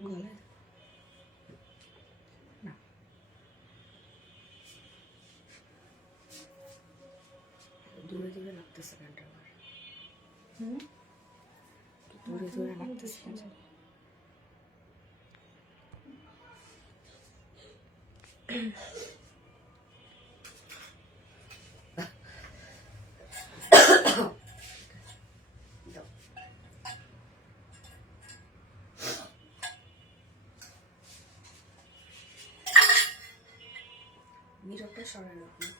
গলায় না, দূরে দূরে লাগতেছে গানটা আমার। দূরে দূরে লাগতেছে। মিররটা সরাই রাখুন।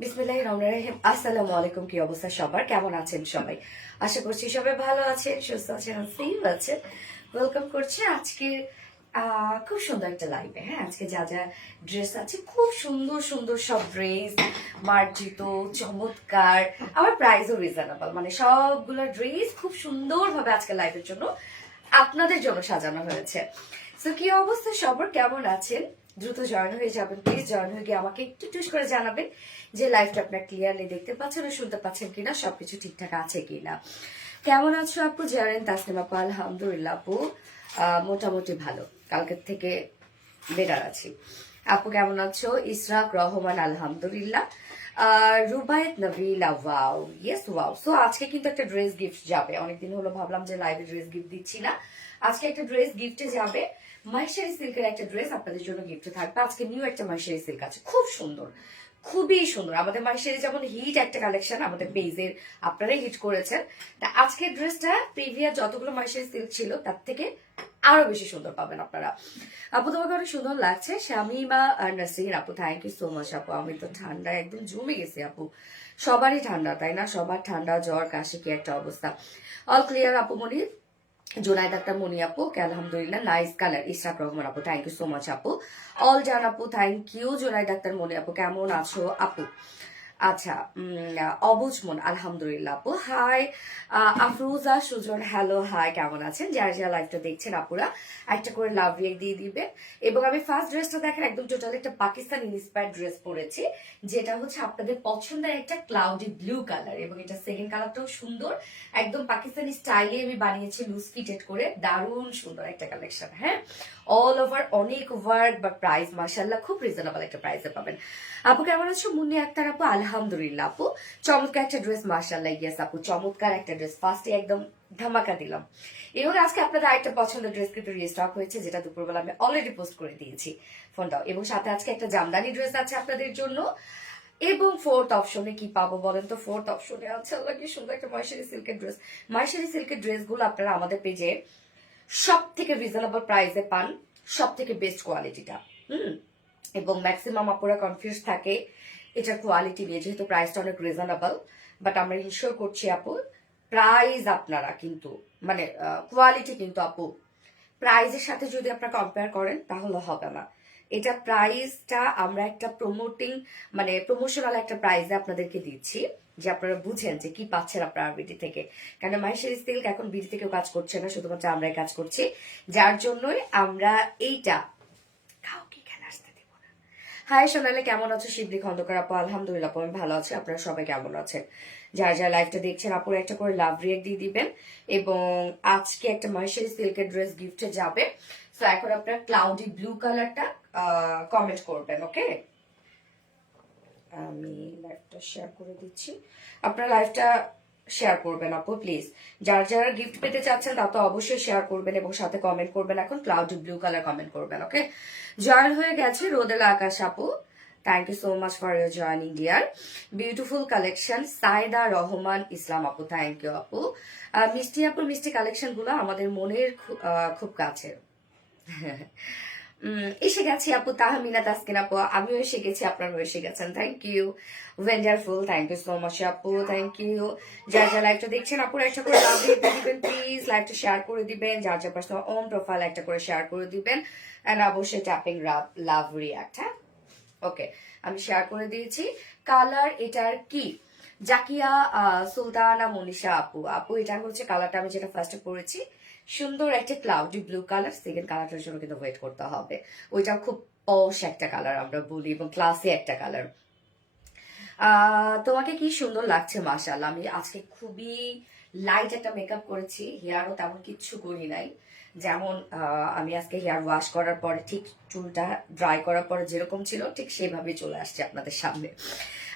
বিসমিল্লাহির রহমানির রহিম। আসসালামু আলাইকুম। কি অবস্থা সবার, কেমন আছেন সবাই? আশা করছি সবাই ভালো আছেন, সুস্থ আছেন, সেফ আছেন। ওয়েলকাম করছি আজকে খুব সুন্দর একটা লাইভে। হ্যাঁ, আজকে যা যা ড্রেস আছে খুব সুন্দর সুন্দর সব ড্রেস, মার্জিত, চমৎকার, আবার প্রাইসও রিজনেবল, মানে সবগুলো ড্রেস খুব সুন্দরভাবে আজকে লাইভের জন্য আপনাদের জন্য সাজানো হয়েছে। তো কি অবস্থা সবার, কেমন আছেন? দ্রুত জয়েন হয়ে যাবেন প্লিজ। জয়েন হয়ে গিয়ে আমাকে একটু টুস করে জানাবেন যে লাইভটা আপনার ক্লিয়ারলি দেখতে পাচ্ছেন ও শুনতে পাচ্ছেন কিনা, সবকিছু ঠিকঠাক আছে কিনা। কেমন আছো আপু? জারেন তাসনিম আপু, আলহামদুলিল্লাহ আপু মোটামুটি ভালো, কালকের থেকে বেটার আছি। আপু কেমন আছো? ইসরাক রহমান, আলহামদুলিল্লাহ। Rubayet Nabila, wow, yes wow. So আজকে কিন্তু একটা ড্রেস গিফট যাবে, অনেকদিন হলো ভাবলাম যে লাইভে ড্রেস গিফট দিচ্ছি না, আজকে একটা ড্রেস গিফটে যাবে। মাইশারি সিল্কের একটা ড্রেস আপনাদের জন্য গিফটে থাকবে। আজকে নিউ একটা মাইশারি সিল্ক আছে, খুব সুন্দর, খুবই সুন্দর। আমাদের মাইশারি যেমন হিট একটা কালেকশন, আমাদের পেজের আপনারাই হিট করেছেন। তা আজকের ড্রেসটা প্রিভিয়াস যতগুলো মাইশারি সিল্ক ছিল তার থেকে আরো বেশি সুন্দর পাবেন আপনারা। আপু তোমাকে অনেক সুন্দর লাগছে। শামিমা নাসির আপু, থ্যাংক ইউ সো মাচ আপু। আমি তো ঠান্ডায় একদম জমে গেছি আপু, সবারই ঠান্ডা তাই না? সবার ঠান্ডা, জ্বর, কাশি, কি একটা অবস্থা। অল ক্লিয়ার আপু মনি। জোনাইদ আক্তার মনি আপু, আলহামদুলিল্লাহ, নাইস কালার। ইসরাক রহমান আপু, থ্যাংক ইউ সো মাচ আপু। অল জান আপু, থ্যাংক ইউ। জোনাইদ আক্তার মনি আপু, কেমন আছো আপু? আচ্ছা, অবুজ মন, আলহামদুলিল্লাহ আপু। Hi Afruza Sujon, hello, hi, কেমন আছেন? যারা যারা লাইভটা দেখছেন আপুরা একটা করে লাভ রিয়েক্ট দিয়ে দিবে। এবং আমি ফার্স্ট ড্রেসটা দেখেন একদম টোটাল একটা পাকিস্তান ইন্সপায়ার্ড ড্রেস পরেছি, যেটা হচ্ছে আপনাদের পছন্দের একটা ক্লাউডি ব্লু কালার, এবং এটা সেকেন্ড কালারটাও সুন্দর, একদম পাকিস্তানি স্টাইলে আমি বানিয়েছি, লুজ ফিটেড করে, দারুণ সুন্দর একটা কালেকশন। হ্যাঁ, অল ওভার অনেক ওয়ার্ক, বা প্রাইস মাশাআল্লাহ খুব রিজনেবল একটা প্রাইসে পাবেন। আপু কেমন আছো? মুন্নি আক্তার আপু, আলহামদুলিল্লাহ আপু। চমৎকার একটা ড্রেস, মাশাআল্লাহ, ইয়েস আপু, চমৎকার একটা ড্রেস, ফার্স্টে একদম ধামাকা দিলাম। এবং আজকে আপনাদের আরেকটা পছন্দের ড্রেস কিন্তু রিস্টক হয়েছে, যেটা দুপুরবেলা আমি অলরেডি পোস্ট করে দিয়েছি ফোনটাও। এবং সাথে আজকে একটা জামদানি ড্রেস আছে আপনাদের জন্য। এবং ফোর্থ অপশনে কি পাবো বলেন তো? ফোর্থ অপশনে আছে, আল্লাহ কি সুন্দর একটা মাইশারি সিল্কের ড্রেস। মাইশারি সিল্কের ড্রেসগুলো আপনারা আমাদের পেজে সব থেকে রিজনেবল প্রাইসে পান, সব থেকে বেস্ট কোয়ালিটিটা। এবং ম্যাক্সিমাম আপুরা কনফিউজ থাকে এটার কোয়ালিটি নিয়ে, যেহেতু প্রাইসটা অনেক রিজনেবল। বাট আমরা ইনশিওর করছি আপু, প্রাইস আপনারা কিন্তু মানে কোয়ালিটি কিন্তু আপু প্রাইজের সাথে যদি আপনারা কম্পেয়ার করেন তাহলে হবে না। এটা প্রাইসটা আমরা একটা মানে প্রমোশনাল একটা প্রাইজে আপনাদেরকে দিচ্ছি, যে আপনারা বুঝেন যে কি পাচ্ছেন আপনারা বিডি থেকে। কারণ মাইশারি সিল্ক এখন বিডি থেকেও কাজ করছে না, শুধুমাত্র আমরাই কাজ করছি, যার জন্যই আমরা এইটা কাউকে এখানে আসতে দেব না। হাই সোনালি, কেমন আছো? শিবলি খন্দকার আপু, আলহামদুলিল্লাহ আপু, আমি ভালো আছি। আপনারা সবাই কেমন আছেন? যারা যারা লাইভটা দেখছেন আপুর একটা করে লাভ রিয়েক্ট দিয়ে দিবেন। এবং আজকে একটা মাইশারি সিল্কের ড্রেস গিফটে যাবে। তো এখন আপনার ক্লাউডি ব্লু কালারটা কমেন্ট করবেন, ওকে? আমি লাইভটা শেয়ার করে দিচ্ছি, আপনারা লাইভটা শেয়ার করবেন আপু প্লিজ। যারা যারা গিফট পেতে চাচ্ছেন তা তো অবশ্যই শেয়ার করবেন, এবং সাথে কমেন্ট করবেন, এখন ক্লাউডি ব্লু কালার কমেন্ট করবেন, ওকে? জয়েন হয়ে গেছে রোদেলা আকাশ আপু, thank you so much for your joining dear. Beautiful collection, Saida Rahman Islam আপু, থ্যাংক ইউ আপু। মিষ্টি আপুর মিষ্টি কালেকশন গুলো আমাদের মনের খুব কাছের। এসে গেছি আপু, তাহমিনা তাসকিন আপু, আমিও এসে গেছি, আপনারাও এসে গেছেন। Thank you, wonderful, thank you so much আপু, থ্যাংক ইউ। যার যা লাইভটা দেখছেন আপু একটা করে লাভ দিয়ে দিবেন প্লিজ, লাইভটা শেয়ার করে দিবেন, যার যার পার্সোনাল ওন প্রোফাইল একটা করে শেয়ার করে দিবেন, এন্ড অবশ্যই ট্যাপিং লাভ রিয়াক্ট। হ্যাঁ, ওকে, আমি শেয়ার করে দিয়েছি। কালার এটার কি? জাকিয়া সুলতানা মনীষা আপু, আপু এটা হচ্ছে কালারটা আমি যেটা ফার্স্টে পরেছি, সুন্দর একটা ক্লাউডি ব্লু কালার। সেকেন্ড কালারটার জন্য কিন্তু ওয়েট করতে হবে, ওইটা খুব পশ একটা কালার আমরা বলি, এবং ক্লাসি একটা কালার। তোমাকে কি সুন্দর লাগছে, মাশাআল্লাহ। আমি আজকে খুবই লাইট একটা মেকআপ করেছি, হেয়ারও তেমন কিচ্ছু করি নাই। যেমন আমি আজকে হেয়ার ওয়াশ করার পরে ঠিক চুলটা ড্রাই করার পরে যেরকম ছিল ঠিক সেভাবেই চলে আসছে আপনাদের সামনে।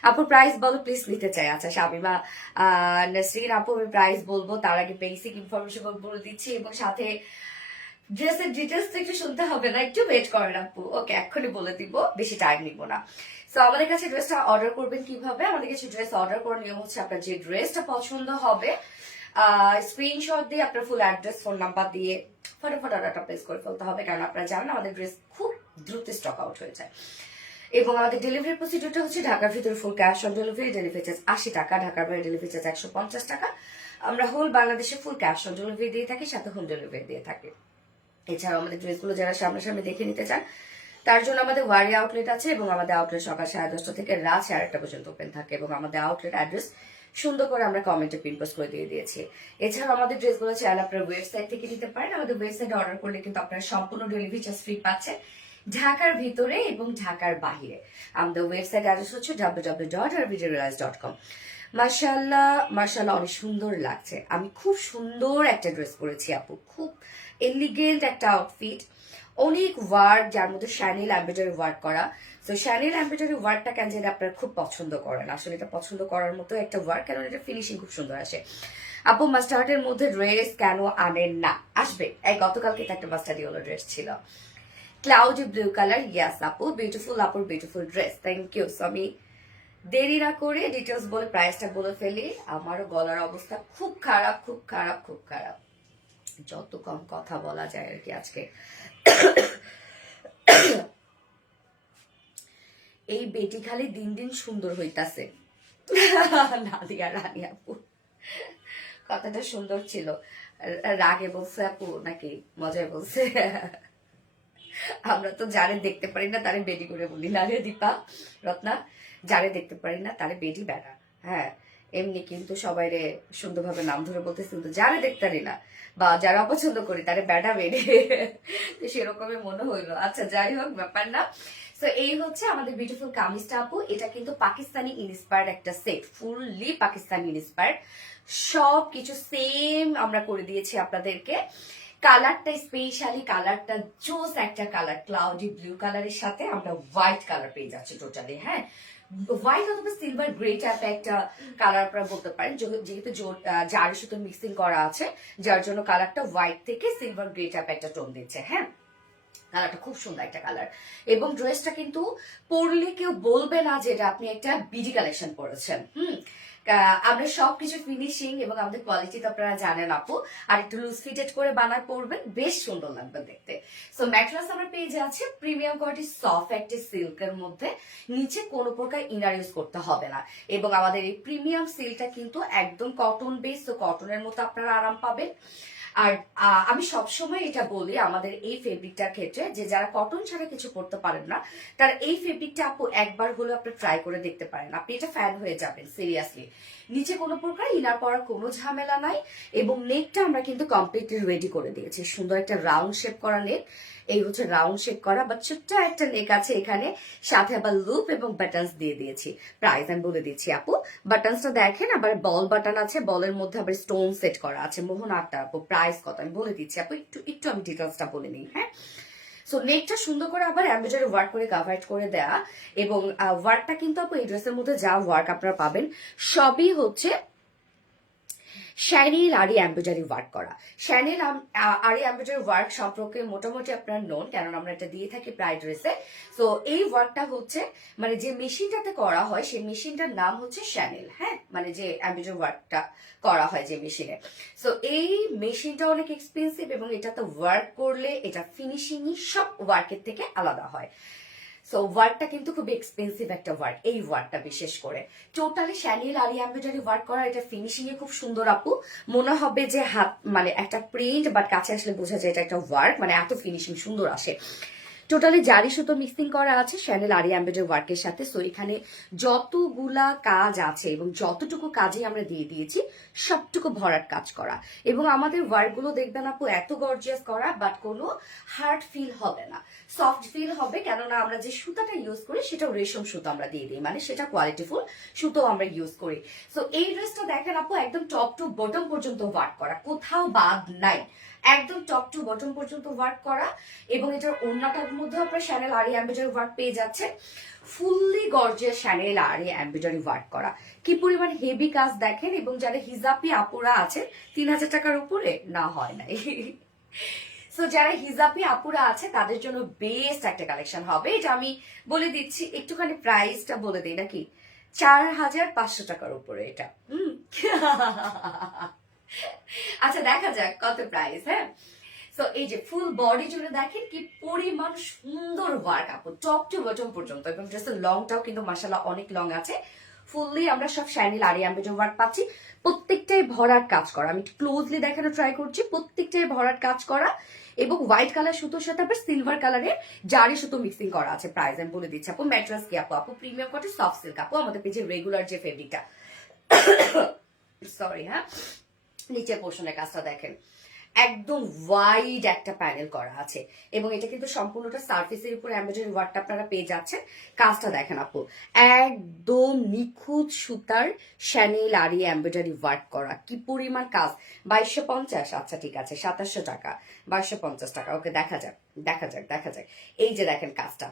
আপু প্রাইস বলো প্লিজ, নিতে চাই। আচ্ছা শামিমা নাসরিন আপু, আমি প্রাইস বলবো, তার আগে বেসিক ইনফরমেশন বলে দিচ্ছি, এবং সাথে ড্রেসের ডিটেলস একটু শুনতে হবে না, একটু ওয়েট করেন আপু। ওকে, এক্ষুনি বলে দিব, বেশি টাইম নিব না। তো আমাদের কাছে ড্রেসটা অর্ডার করবেন কিভাবে? আমাদের কাছে ড্রেস অর্ডার করার নিয়ম হচ্ছে, আপনার যে ড্রেসটা পছন্দ হবে স্ক্রিনশট দিয়ে আপনার ফুল অ্যাড্রেস ফোন নাম্বার দিয়ে ফটাফট অর্ডারটা প্লেস করে ফেলতে হবে, কারণ আপনারা জানেন আমাদের ড্রেস খুব দ্রুত স্টক আউট হয়ে যায়। এবং আমাদের ডেলিভারি প্রসিডিউরটা হচ্ছে, ঢাকার ভিতরে full cash on delivery, delivery charge 80 টাকা, ঢাকার বাইরে ডেলিভারি চার্জ 150 টাকা। আমরা হোল বাংলাদেশে ফুল ক্যাশ অন ডেলিভারি দিয়ে থাকি, সাথে হোম ডেলিভারি দিয়ে থাকি। এছাড়াও আমাদের ড্রেসগুলো যারা সামনাসামনি দেখে নিতে চান, তার জন্য আমাদের ওয়ারি আউটলেট আছে, এবং আমাদের আউটলেট সকাল 10:30 থেকে রাত 1:30 পর্যন্ত ওপেন থাকে, এবং আমাদের আউটলেট অ্যাড্রেস সুন্দর করে আমরা কমেন্টে পিন পোস্ট করে দিয়ে দিয়েছি। এছাড়াও আমাদের ড্রেসগুলো চাইলে আপনার ওয়েবসাইট থেকে নিতে পারেন। আমাদের ওয়েবসাইটে অর্ডার করলে কিন্তু আপনারা সম্পূর্ণ ডেলিভারি চার্জ ফ্রি পাচ্ছেন, ঢাকার ভিতরে এবং ঢাকার বাহিরে। আমাদের ওয়েবসাইট অ্যাড্রেস হচ্ছে www.rvjrealize.com। মাশাআল্লাহ মাশাআল্লাহ, অনেক সুন্দর লাগছে। আমি খুব সুন্দর একটা ড্রেস পরেছি আপু, খুব এলিগেন্ট একটা আউটফিট, অনেক ওয়ার্ক, যার মধ্যে শ্যানেল এমব্রয়ডারি ওয়ার্ক করা। তো শ্যানেল এমব্রয়ডারি ওয়ার্কটা কেন যেটা আপনারা খুব পছন্দ করেন, আসলে এটা পছন্দ করার মতো একটা ওয়ার্ক, কারণ এটা ফিনিশিং খুব সুন্দর আসে। আপু মাস্টার্ডের মধ্যে ড্রেস কেন আনেন না? আসবে, এই গতকালকে তো একটা মাস্টার্ড ইয়েলো ড্রেস ছিল, ক্লাউডি ব্লু কালার। ইয়াস আপু, বিউটিফুল আপুর beautiful dress, thank you. So আমি দেরি না করে ডিটেলস বলে প্রাইসটা বলে ফেলি। আমারও গলার অবস্থা খুব খারাপ, খুব খারাপ, খুব খারাপ, যত কম কথা বলা যায় আর কি আজকে। এই বেটি খালি দিন দিন সুন্দর হইতাছে। নাদিয়া রানী আপু, কথাটা সুন্দর ছিল, রাগে বলছে আপু নাকি মজায় বলছে? আমরা তো যারে দেখতে পারি না তারে বেডি করে বলি, না রে দীপা রত্না, যারে দেখতে পারি না তারে বেডি বেড়া। হ্যাঁ, এমনি কিন্তু সবাই রে সুন্দরভাবে নাম ধরে বলতেছি, কিন্তু যারে দেখতে পারি না বা যারা অপছন্দ করি তারে বেড়া বেড়ে, সেরকমই মনে হইলো। আচ্ছা যাই হোক, ব্যাপার না। তো এই হচ্ছে আমাদের বিউটিফুল কামিজটা আপু। এটা কিন্তু পাকিস্তানি ইন্সপায়ার্ড একটা সেট, ফুললি পাকিস্তানি ইন্সপায়ার্ড, সব কিছু সেম আমরা করে দিয়েছি আপনাদেরকে। কালারটা স্পেশালি, কালারটা জোস একটা কালার, ক্লাউডি ব্লু কালারের সাথে আমরা হোয়াইট কালার পেয়ে যাচ্ছি টোটালি। হ্যাঁ, হোয়াইট অথবা সিলভার গ্রে টাইপের একটা কালার আপনারা বলতে পারেন, যেহেতু জারের সাথে মিক্সিং করা আছে, যার জন্য কালারটা হোয়াইট থেকে সিলভার গ্রে টাইপের একটা টোন দিচ্ছে। হ্যাঁ, কালারটা খুব সুন্দর একটা কালার, এবং ড্রেসটা কিন্তু পরলে কেউ বলবে না যে এটা আপনি একটা বিডি কালেকশন পরেছেন। আমরা সবকিছু ফিনিশিং এবং আমাদের কোয়ালিটি তো আপনারা জানেন আপু, আর একটু লুজ ফিটেড করে বানায় পরবেন, বেশ সুন্দর লাগবে দেখতে। সো ম্যাট্রেস আমার পেয়ে যাচ্ছে প্রিমিয়াম কোয়ালিটি সফট একটা সিল্কের মধ্যে, নিচে কোনো প্রকার ইনার ইউজ করতে হবে না, এবং আমাদের এই প্রিমিয়াম সিল্কটা কিন্তু একদম কটন বেস, তো কটনের মতো আপনারা আরাম পাবেন। আর আমি সবসময় এটা বলি আমাদের এই ফেব্রিকটার ক্ষেত্রে, যে যারা কটন ছাড়া কিছু পরতে পারেন না, তারা এই ফেব্রিকটা আপু একবার হলে আপনি ট্রাই করে দেখতে পারেন, আপনি এটা ফ্যান হয়ে যাবেন সিরিয়াসলি। নিচে কোনো প্রকার ইনার পরার কোনো ঝামেলা নাই, এবং নেকটা আমরা কিন্তু কমপ্লিটলি রেডি করে দিয়েছি, সুন্দর একটা রাউন্ড শেপ করা নেক। এই হচ্ছে রাউন্ড শেপ করা বা ছোট্ট একটা নেক আছে এখানে, সাথে আবার লুপ এবং বাটনস দিয়ে দিয়েছি। প্রাইস আমি বলে দিচ্ছি আপু, বাটনসটা দেখেন, আবার বল বাটন আছে, বলের মধ্যে আবার স্টোন সেট করা আছে, মোহন আটটা আপু। প্রাইস কত আমি বলে দিচ্ছি আপু, একটু আমি ডিটেলসটা বলে নিই। হ্যাঁ, সো নেকটা সুন্দর করে আবার এমব্রয়ডারি ওয়ার্ক করে কাভার করে দেয়া, এবং ওয়ার্কটা কিন্তু আপু এই ড্রেসের মধ্যে যা ওয়ার্ক আপনারা পাবেন সবই হচ্ছে শ্যানেল আরি এমব্রয়ডারি ওয়ার্ক করা। শ্যানেল আরি এমব্রয়ডারি ওয়ার্ক সম্পর্কে মোটামুটি আপনার নোন, কারণ আমরা এটা দিয়ে থাকি প্রায় ড্রেসে। তো এই ওয়ার্কটা হচ্ছে মানে যে মেশিনটাতে করা হয় সেই মেশিনটার নাম হচ্ছে শ্যানেল, হ্যাঁ, মানে যে এমব্রয়ডারি ওয়ার্কটা করা হয় যে মেশিনে। সো এই মেশিনটা অনেক এক্সপেন্সিভ এবং এটাতে ওয়ার্ক করলে এটা ফিনিশিংই সব ওয়ার্কের থেকে আলাদা হয়। সো ওয়ার্কটা কিন্তু খুব এক্সপেন্সিভ একটা ওয়ার্ক, এই ওয়ার্কটা বিশেষ করে। টোটালি শ্যানেল আরি এমব্রয়ডারি ওয়ার্ক করা, এটা ফিনিশিং এ খুব সুন্দর আপু। মনে হবে যে হাত মানে একটা প্রিন্ট, বাট কাছে আসলে বোঝা যায় এটা একটা ওয়ার্ক, মানে এত ফিনিশিং সুন্দর আসে। টোটালি জারি সুতো মিক্সিং করা আছে শ্যানেল আরি এমব্রয়ডারি ওয়ার্কের সাথে। সো এখানে যতগুলা কাজ আছে এবং যতটুকু কাজে আমরা দিয়ে দিয়েছি সবটুকু ভরাট কাজ করা। এবং আমাদের ওয়ার্কগুলো দেখবেন আপু এত গর্জিয়াস করা, বাট কোনো হার্ড ফিল হবে না, সফট ফিল হবে, কেননা আমরা যে সুতাটা ইউজ করি সেটা রেশম সুতো আমরা দিয়ে দিই, মানে সেটা কোয়ালিটিফুল সুতো আমরা ইউজ করি। সো এই ড্রেসটা দেখেন আপু একদম টপ টু বটম পর্যন্ত ওয়ার্ক করা, কোথাও বাদ নাই, একদম টপ টু বটম পর্যন্ত ওয়ার্ক করা। এবং এটার ওড়নাটার মধ্যে আপনার শ্যানেল আরি এমব্রয়ডারি ওয়ার্ক পেয়ে যাচ্ছে, ফুললি গর্জিয়াস শ্যানেল আরি এমব্রয়ডারি ওয়ার্ক করা। কি পরিমাণ হেভি কাজ দেখেন। এবং যারা হিজাবি আপুরা আছে 3000 টাকার উপরে না হয় নাই। সো যারা হিজাবি আপুরা আছে তাদের জন্য বেস্ট একটা কালেকশন হবে, এটা আমি বলে দিচ্ছি। একটুখানি প্রাইসটা বলে দিই নাকি, 4500 টাকার উপরে এটা। আচ্ছা দেখা যাক কত প্রাইস। হ্যাঁ, সো এই যে ফুল বডি জুড়ে দেখেন কি পরিমাণ সুন্দর ওয়ার্ক আপু, টপ টু বটম পর্যন্ত। এবং ড্রেসের লংটাও কিন্তু মাশাআল্লাহ অনেক লং আছে। ফুললি আমরা সব শ্যানেল আরি এমব্রয়ডারি ওয়ার্ক পাচ্ছি, প্রত্যেকটাই ভরাট কাজ করা। আমি ক্লোজলি দেখানো ট্রাই করছি, প্রত্যেকটাই ভরাট কাজ করা। এবং হোয়াইট কালার সুতোর সাথে আবার সিলভার কালারের জারি সুতো মিক্সিং করা আছে। প্রাইস আমি বলে দিচ্ছি আপু, ম্যাট্রাস কি আপু, আপু প্রিমিয়াম কটন সফট সিল্ক আপু, আমাদের পেজে রেগুলার যে ফেব্রিকটা। সরি, হ্যাঁ, নিচের পোর্শনের কাজটা দেখেন একদম ওয়াইড একটা প্যানেল করা আছে। এবং এটা কিন্তু সম্পূর্ণটা সার্ফেসের উপর এমব্রয়ডারি ওয়ার্কটা আপনারা পেয়ে যাচ্ছেন। কাজটা দেখেন আপু, একদম নিখুঁত সুতার শ্যানেল আরি এমব্রয়ডারি ওয়ার্ক করা। কি পরিমাণ কাজ। 2250, আচ্ছা ঠিক আছে 2700 টাকা, 2250 টাকা। ওকে, দেখা যাক দেখা যাক দেখা যাক। এই যে দেখেন কাজটা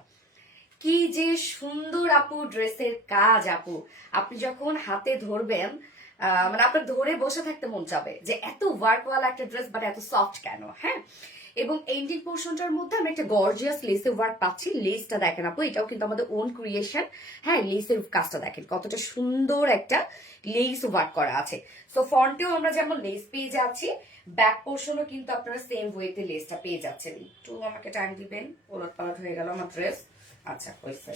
কি যে সুন্দর আপু, ড্রেসের কাজ আপু, আপনি যখন হাতে ধরবেন মানে আপনার ধরে বসে থাকতে মন চাবে যে এত ওয়ার্কওয়ালা একটা ড্রেস, বাট এত সফট কেন। হ্যাঁ, এবং এন্ডিং পোর্শনটার মধ্যে আমি একটা গর্জিয়াস লেসে ওয়ার্ক পাচ্ছি। লেসটা দেখেন আপু, এটাও কিন্তু আমাদের ওন ক্রিয়েশন। হ্যাঁ, লেসের কাজটা দেখেন কতটা সুন্দর একটা লেস ওয়ার্ক করা আছে। সো ফ্রন্টেও আমরা যেমন লেস পেয়ে যাচ্ছি, ব্যাক পোর্শনও কিন্তু আপনারা সেম ওয়েতে লেসটা পেয়ে যাচ্ছেন। একটু আমাকে টাইম দিবেন, ওলট পালট হয়ে গেল আমার ড্রেস। আচ্ছা হয়েছে।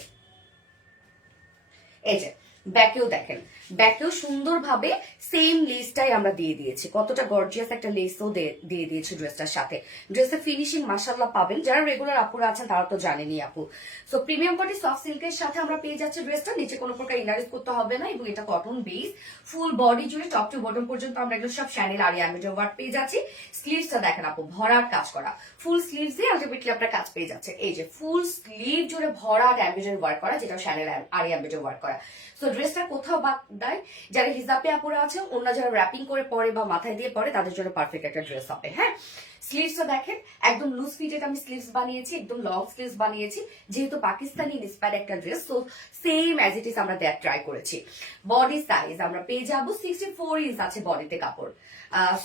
এই যে ব্যাকেও দেখেন, ব্যাকেও সুন্দরভাবে সেম লেসটাই আমরা দিয়ে দিয়েছি। কতটা গর্জিয়াস একটা লেসও দিয়ে দিয়েছি ড্রেসটার সাথে। ড্রেসের ফিনিশিং মাশাআল্লাহ পাবেন, যারা রেগুলার আপুরা আছেন তারা তো জানেনই আপু। সো প্রিমিয়াম কোয়ালিটি সফট সিল্কের সাথে আমরা পেয়ে যাচ্ছি ড্রেসটা, নিচে কোনো প্রকার ইনারিজ করতে হবে না। এবং এটা কটন বেস, ফুল বডি জুড়ে টপ টু বটম পর্যন্ত আমরা এগুলো সব শ্যানেল আরি এমব্রয়ডারি ওয়ার্ক পেয়ে যাচ্ছি। স্লিভসটা দেখেন আপু, ভরাট কাজ করা, ফুল স্লিভস দিয়ে আলটিমেটলি আপনার কাজ পেয়ে যাচ্ছে। এই যে ফুল স্লিভ জুড়ে ভরাট এমব্রয়ডারি ওয়ার্ক করা, যেটা শ্যানেল আরি এমব্রয়ডারি ওয়ার্ক করা। সো ড্রেসটা কোথাও বাদ দেয়, যারা হিজাবে আপুরা আছে, অন্য যারা র্যাপিং করে পরে বা মাথায় দিয়ে পরে তাদের জন্য পারফেক্ট একটা ড্রেস হবে। হ্যাঁ, স্লিভসটা দেখেন একদম লুজ ফিটেড আমি স্লিভস বানিয়েছি, একদম লং স্লিভস বানিয়েছি, যেহেতু পাকিস্তানি ইন্সপায়ার্ড একটা dress. So same as it is আমরা দ্যাট ট্রাই করেছি। বডি সাইজ আমরা পেয়ে যাবো 64 ইঞ্চ আছে বডিতে কাপড়।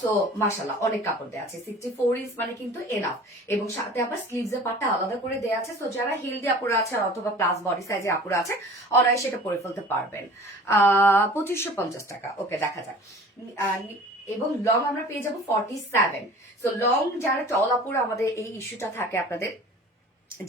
সো মাশাআল্লাহ অনেক কাপড় দেওয়া আছে, 64 ইঞ্চ মানে কিন্তু এনাফ। এবং সাথে আবার স্লিভস এর পাটটা আলাদা করে দেওয়া আছে। সো যারা হেলদি আপুরা আছে অথবা প্লাস বডি সাইজের আপুরা আছে, ওরাই সেটা পরে ফেলতে পারবেন। 2550 টাকা। ওকে, দেখা যাক। এবং লং আমরা পেয়ে যাবো 47। সো লং যারা টল আপুরা, আমাদের এই ইস্যুটা থাকে আপনাদের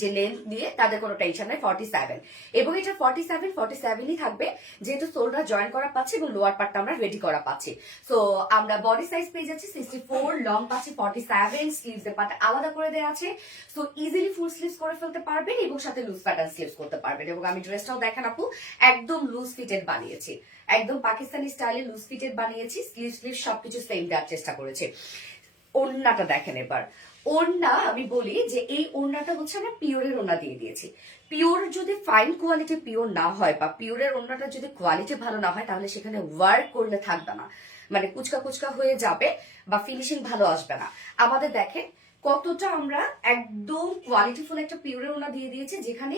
যে লেন্থ নিয়ে, তাদের কোনো টেনশন নাই। 47 এবং এটা 47ই থাকবে, যেহেতু সোলটা জয়েন করা পাচ্ছি এবং লোয়ার পার্টটা আমরা রেডি করা পাচ্ছি। সো আমরা বডি সাইজ পেয়ে যাচ্ছি 64, লং পাচ্ছি 47, স্লিভস এর পার্টটা আলাদা করে দেওয়া আছে। সো ইজিলি ফুল স্লিভস করে ফেলতে পারবেন এবং সাথে লুজ প্যাটার্ন স্লিভস করতে পারবেন। এবং আমি ড্রেসটাও দেখেন আপু একদম লুজ ফিটেড বানিয়েছি, একদম পাকিস্তানি স্টাইলে লুজ ফিটেড বানিয়েছি। স্লিভ সবকিছু সেম দেওয়ার চেষ্টা করেছি। ওড়নাটা দেখেন এবার। ওড়না আমি বলি যে এই ওড়নাটা হচ্ছে আমরা পিওরের ওড়না দিয়ে দিয়েছি। পিওর যদি ফাইন কোয়ালিটি পিওর না হয় বা পিওরের ওড়নাটা যদি কোয়ালিটি ভালো না হয়, তাহলে সেখানে ওয়ার্ক করলে থাকবে না, মানে কুচকা কুচকা হয়ে যাবে বা ফিনিশিং ভালো আসবে না। আমাদের দেখেন কতটা আমরা একদম কোয়ালিটিফুল একটা পিওরের ওনা দিয়ে দিয়েছি, যেখানে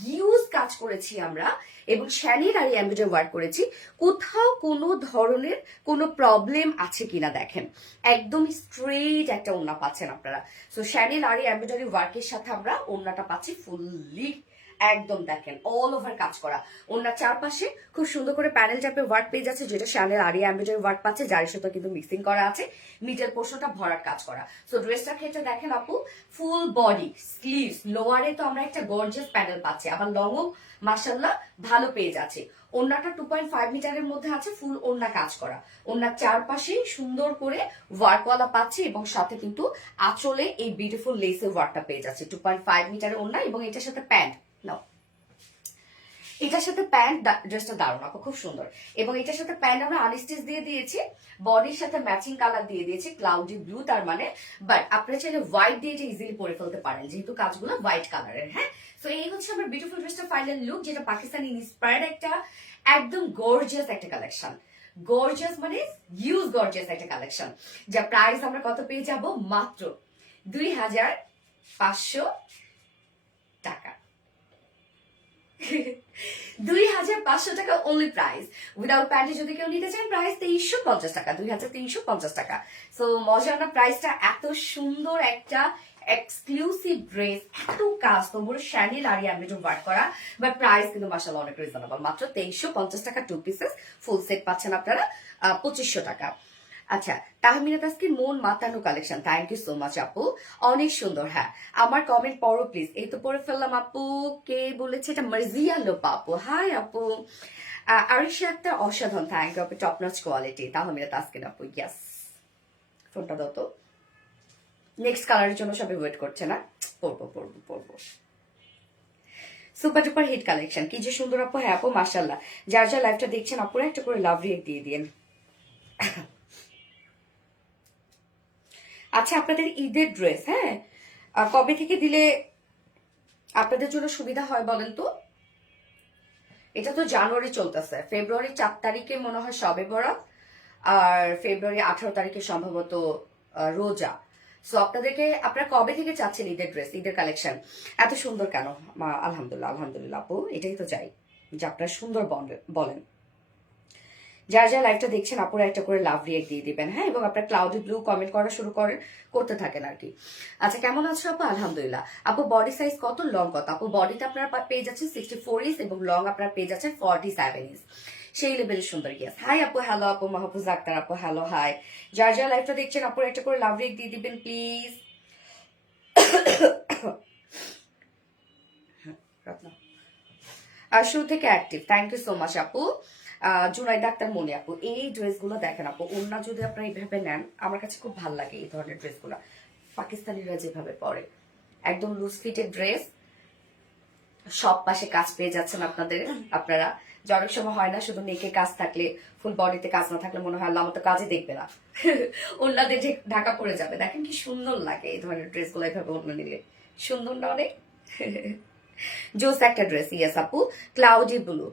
হিউজ কাজ করেছি আমরা এবং শ্যানির আর এমব্রয়ডারি ওয়ার্ক করেছি। কোথাও কোনো ধরনের কোনো প্রবলেম আছে কিনা দেখেন, একদম স্ট্রেট একটা ওনা পাচ্ছেন আপনারা। সো শ্যানির আর এমব্রয়ডারি ওয়ার্কের সাথে আমরা ওনাটা পাচ্ছি ফুললি একদম দেখেন অল ওভার কাজ করা। ওনার চারপাশে খুব সুন্দর করে প্যানেল টাইপের ওয়ার্ক পেয়ে যাচ্ছে, যেটা শ্যানেল আরিয়া এমব্রয়ডারি ওয়ার্ক পাচ্ছে, যার সাথে কিন্তু মিক্সিং করা আছে, মিডল পোর্শনটা ভরাট কাজ করা। সো ড্রেসটার ক্ষেত্রে দেখেন আপু ফুল বডি স্লিভস লোয়ারে তো আমরা একটা গর্জিয়াস প্যানেল পাচ্ছি, আবার লংও মাশাআল্লাহ ভালো পেয়ে যাচ্ছে। ওন্নাটা 2.5 মিটারের মধ্যে আছে, ফুল ওন্না কাজ করা। ওন্নার চারপাশে সুন্দর করে ওয়ার্কওয়ালা পাচ্ছি এবং সাথে কিন্তু আঁচলে এই বিউটিফুল লেসের ওয়ার্কটা পেয়ে যাচ্ছে। 2.5 মিটারের ওন্না এবং এটার সাথে প্যান্ট নাও, এটার সাথে প্যান্ট, ড্রেসটা দারুণ আপু, খুব সুন্দর। এবং এটার সাথে প্যান্ট আমরা আনস্টিচ দিয়ে দিয়েছি, বডির সাথে ম্যাচিং কালার দিয়ে দিয়েছি ক্লাউডি ব্লু, তার মানে বাট আপনারা চাইলে হোয়াইট দিয়ে এটা ইজিলি পরে ফেলতে পারেন, যেহেতু কাজগুলো হোয়াইট কালারের। হ্যাঁ, তো এই হচ্ছে আমার বিউটিফুল ড্রেসটা ফাইনাল লুক, যেটা পাকিস্তানি ইন্সপায়ার্ড একটা একদম গর্জিয়াস একটা কালেকশন। গর্জিয়াস মানে হিউজ গর্জিয়াস একটা কালেকশন, যা প্রাইস আমরা কত পেয়ে যাব, মাত্র 2500 টাকা। 2500 টাকা অনলি প্রাইস। উইদাউট প্যান্টে যদি কেউ নিতে চান প্রাইস 2350 টাকা, 2350 টাকা। সো মজার না, প্রাইসটা এত সুন্দর একটা এক্সক্লুসিভ ড্রেস, এত কাজ, তোমরা শ্যানিল আর এমব্রয়ডারি ওয়ার্ক করা, বাট প্রাইস কিন্তু মাশাআল্লাহ অনেক রিজনেবল, মাত্র 2350 টাকা। 2 পিসেস ফুল সেট পাচ্ছেন আপনারা 2500 টাকা। আচ্ছা, তাহমিনা তাসকিন মন মাতানো collection, thank you so much আপু, অনেক সুন্দর। হ্যাঁ, আমার কমেন্ট পড়ো প্লিজ। এই তো পড়ে ফেললাম আপু। কে বলেছে এটা? মার্জিয়া লোপা আপু, হাই আপু। আরিশা একটা অসাধারণ, থ্যাংক ইউ আপু, top notch quality. Tahmina Taskin আপু, ইয়াস। ফোনটা দাও তো। নেক্সট কালারের জন্য সবাই ওয়েট করছে না? পড়বো পড়বো পড়বো। সুপার ডুপার হিট কালেকশন, কি যে সুন্দর আপু। হ্যাঁ আপু মাশাআল্লাহ, যার যা লাইভটা দেখছেন আপুরা একটা করে লাভ রিয়েক্ট দিয়ে দিন। আচ্ছা, আপনাদের ঈদের ড্রেস, হ্যাঁ, কবে থেকে দিলে আপনাদের জন্য সুবিধা হয় বলেন তো? এটা তো জানুয়ারি চলতেছে, ফেব্রুয়ারি 4 তারিখে মনে হয় শবে বরাত, আর ফেব্রুয়ারি 18 তারিখে সম্ভবত রোজা। সো আপনারা কবে থেকে চাচ্ছেন ঈদের ড্রেস, ঈদের কালেকশন? এত সুন্দর কেন? আলহামদুলিল্লাহ আলহামদুলিল্লাহ আপু, এটাই তো চাই যে আপনারা সুন্দর বলেন। যার যা লাইভটা দেখছেন আপুরা একটা করে লাভ রিয়েক্ট দিয়ে দিবেন, হ্যাঁ, এবং আপনার ক্লাউডি ব্লু কমেন্ট করা শুরু করতে থাকেন আর কি। আচ্ছা, কেমন আছো আপু? আলহামদুলিল্লাহ আপু। বডি সাইজ কত, লং কত? আপু বডিতে আপনারা পেয়ে যাচ্ছেন 64 ইঞ্চ এবং লং আপনারা পেয়ে যাচ্ছেন 47 ইঞ্চ, সেই লেভেলের সুন্দর। ইয়াস, হাই আপু, হ্যালো আপু। মাহফুজ আক্তার আপু, হ্যালো, হাই। যার যা লাইভটা দেখছেন আপুরা একটা করে লাভ রিয়েক্ট দিয়ে দিবেন প্লিজ। আর শুরু থেকে active, thank you so much আপু। জুনাইদা আক্তার মনি আপু, এই ড্রেসগুলো দেখেন আপু, ওন্না যদি আপনারা এইভাবে নেন, আমার কাছে খুব ভালো লাগে এই ধরনের ড্রেসগুলো, পাকিস্তানিরা যেভাবে পরে, একদম লুজ ফিটের ড্রেস, সব পাশে কাজ পেয়ে যাচ্ছেন আপনারা। যে অনেক সময় হয় না, শুধু নেকে কাজ থাকলে, ফুল বডিতে কাজ না থাকলে মনে হয় আল্লাহ আমার তো কাজে দেখবে না, ওন্নাদের যে ঢাকা পড়ে যাবে। দেখেন কি সুন্দর লাগে এই ধরনের ড্রেসগুলো এইভাবে ওন্না নিলে, সুন্দর না অনেক? জোস একটা ড্রেস, ইয়াস আপু। ক্লাউডি ব্লু,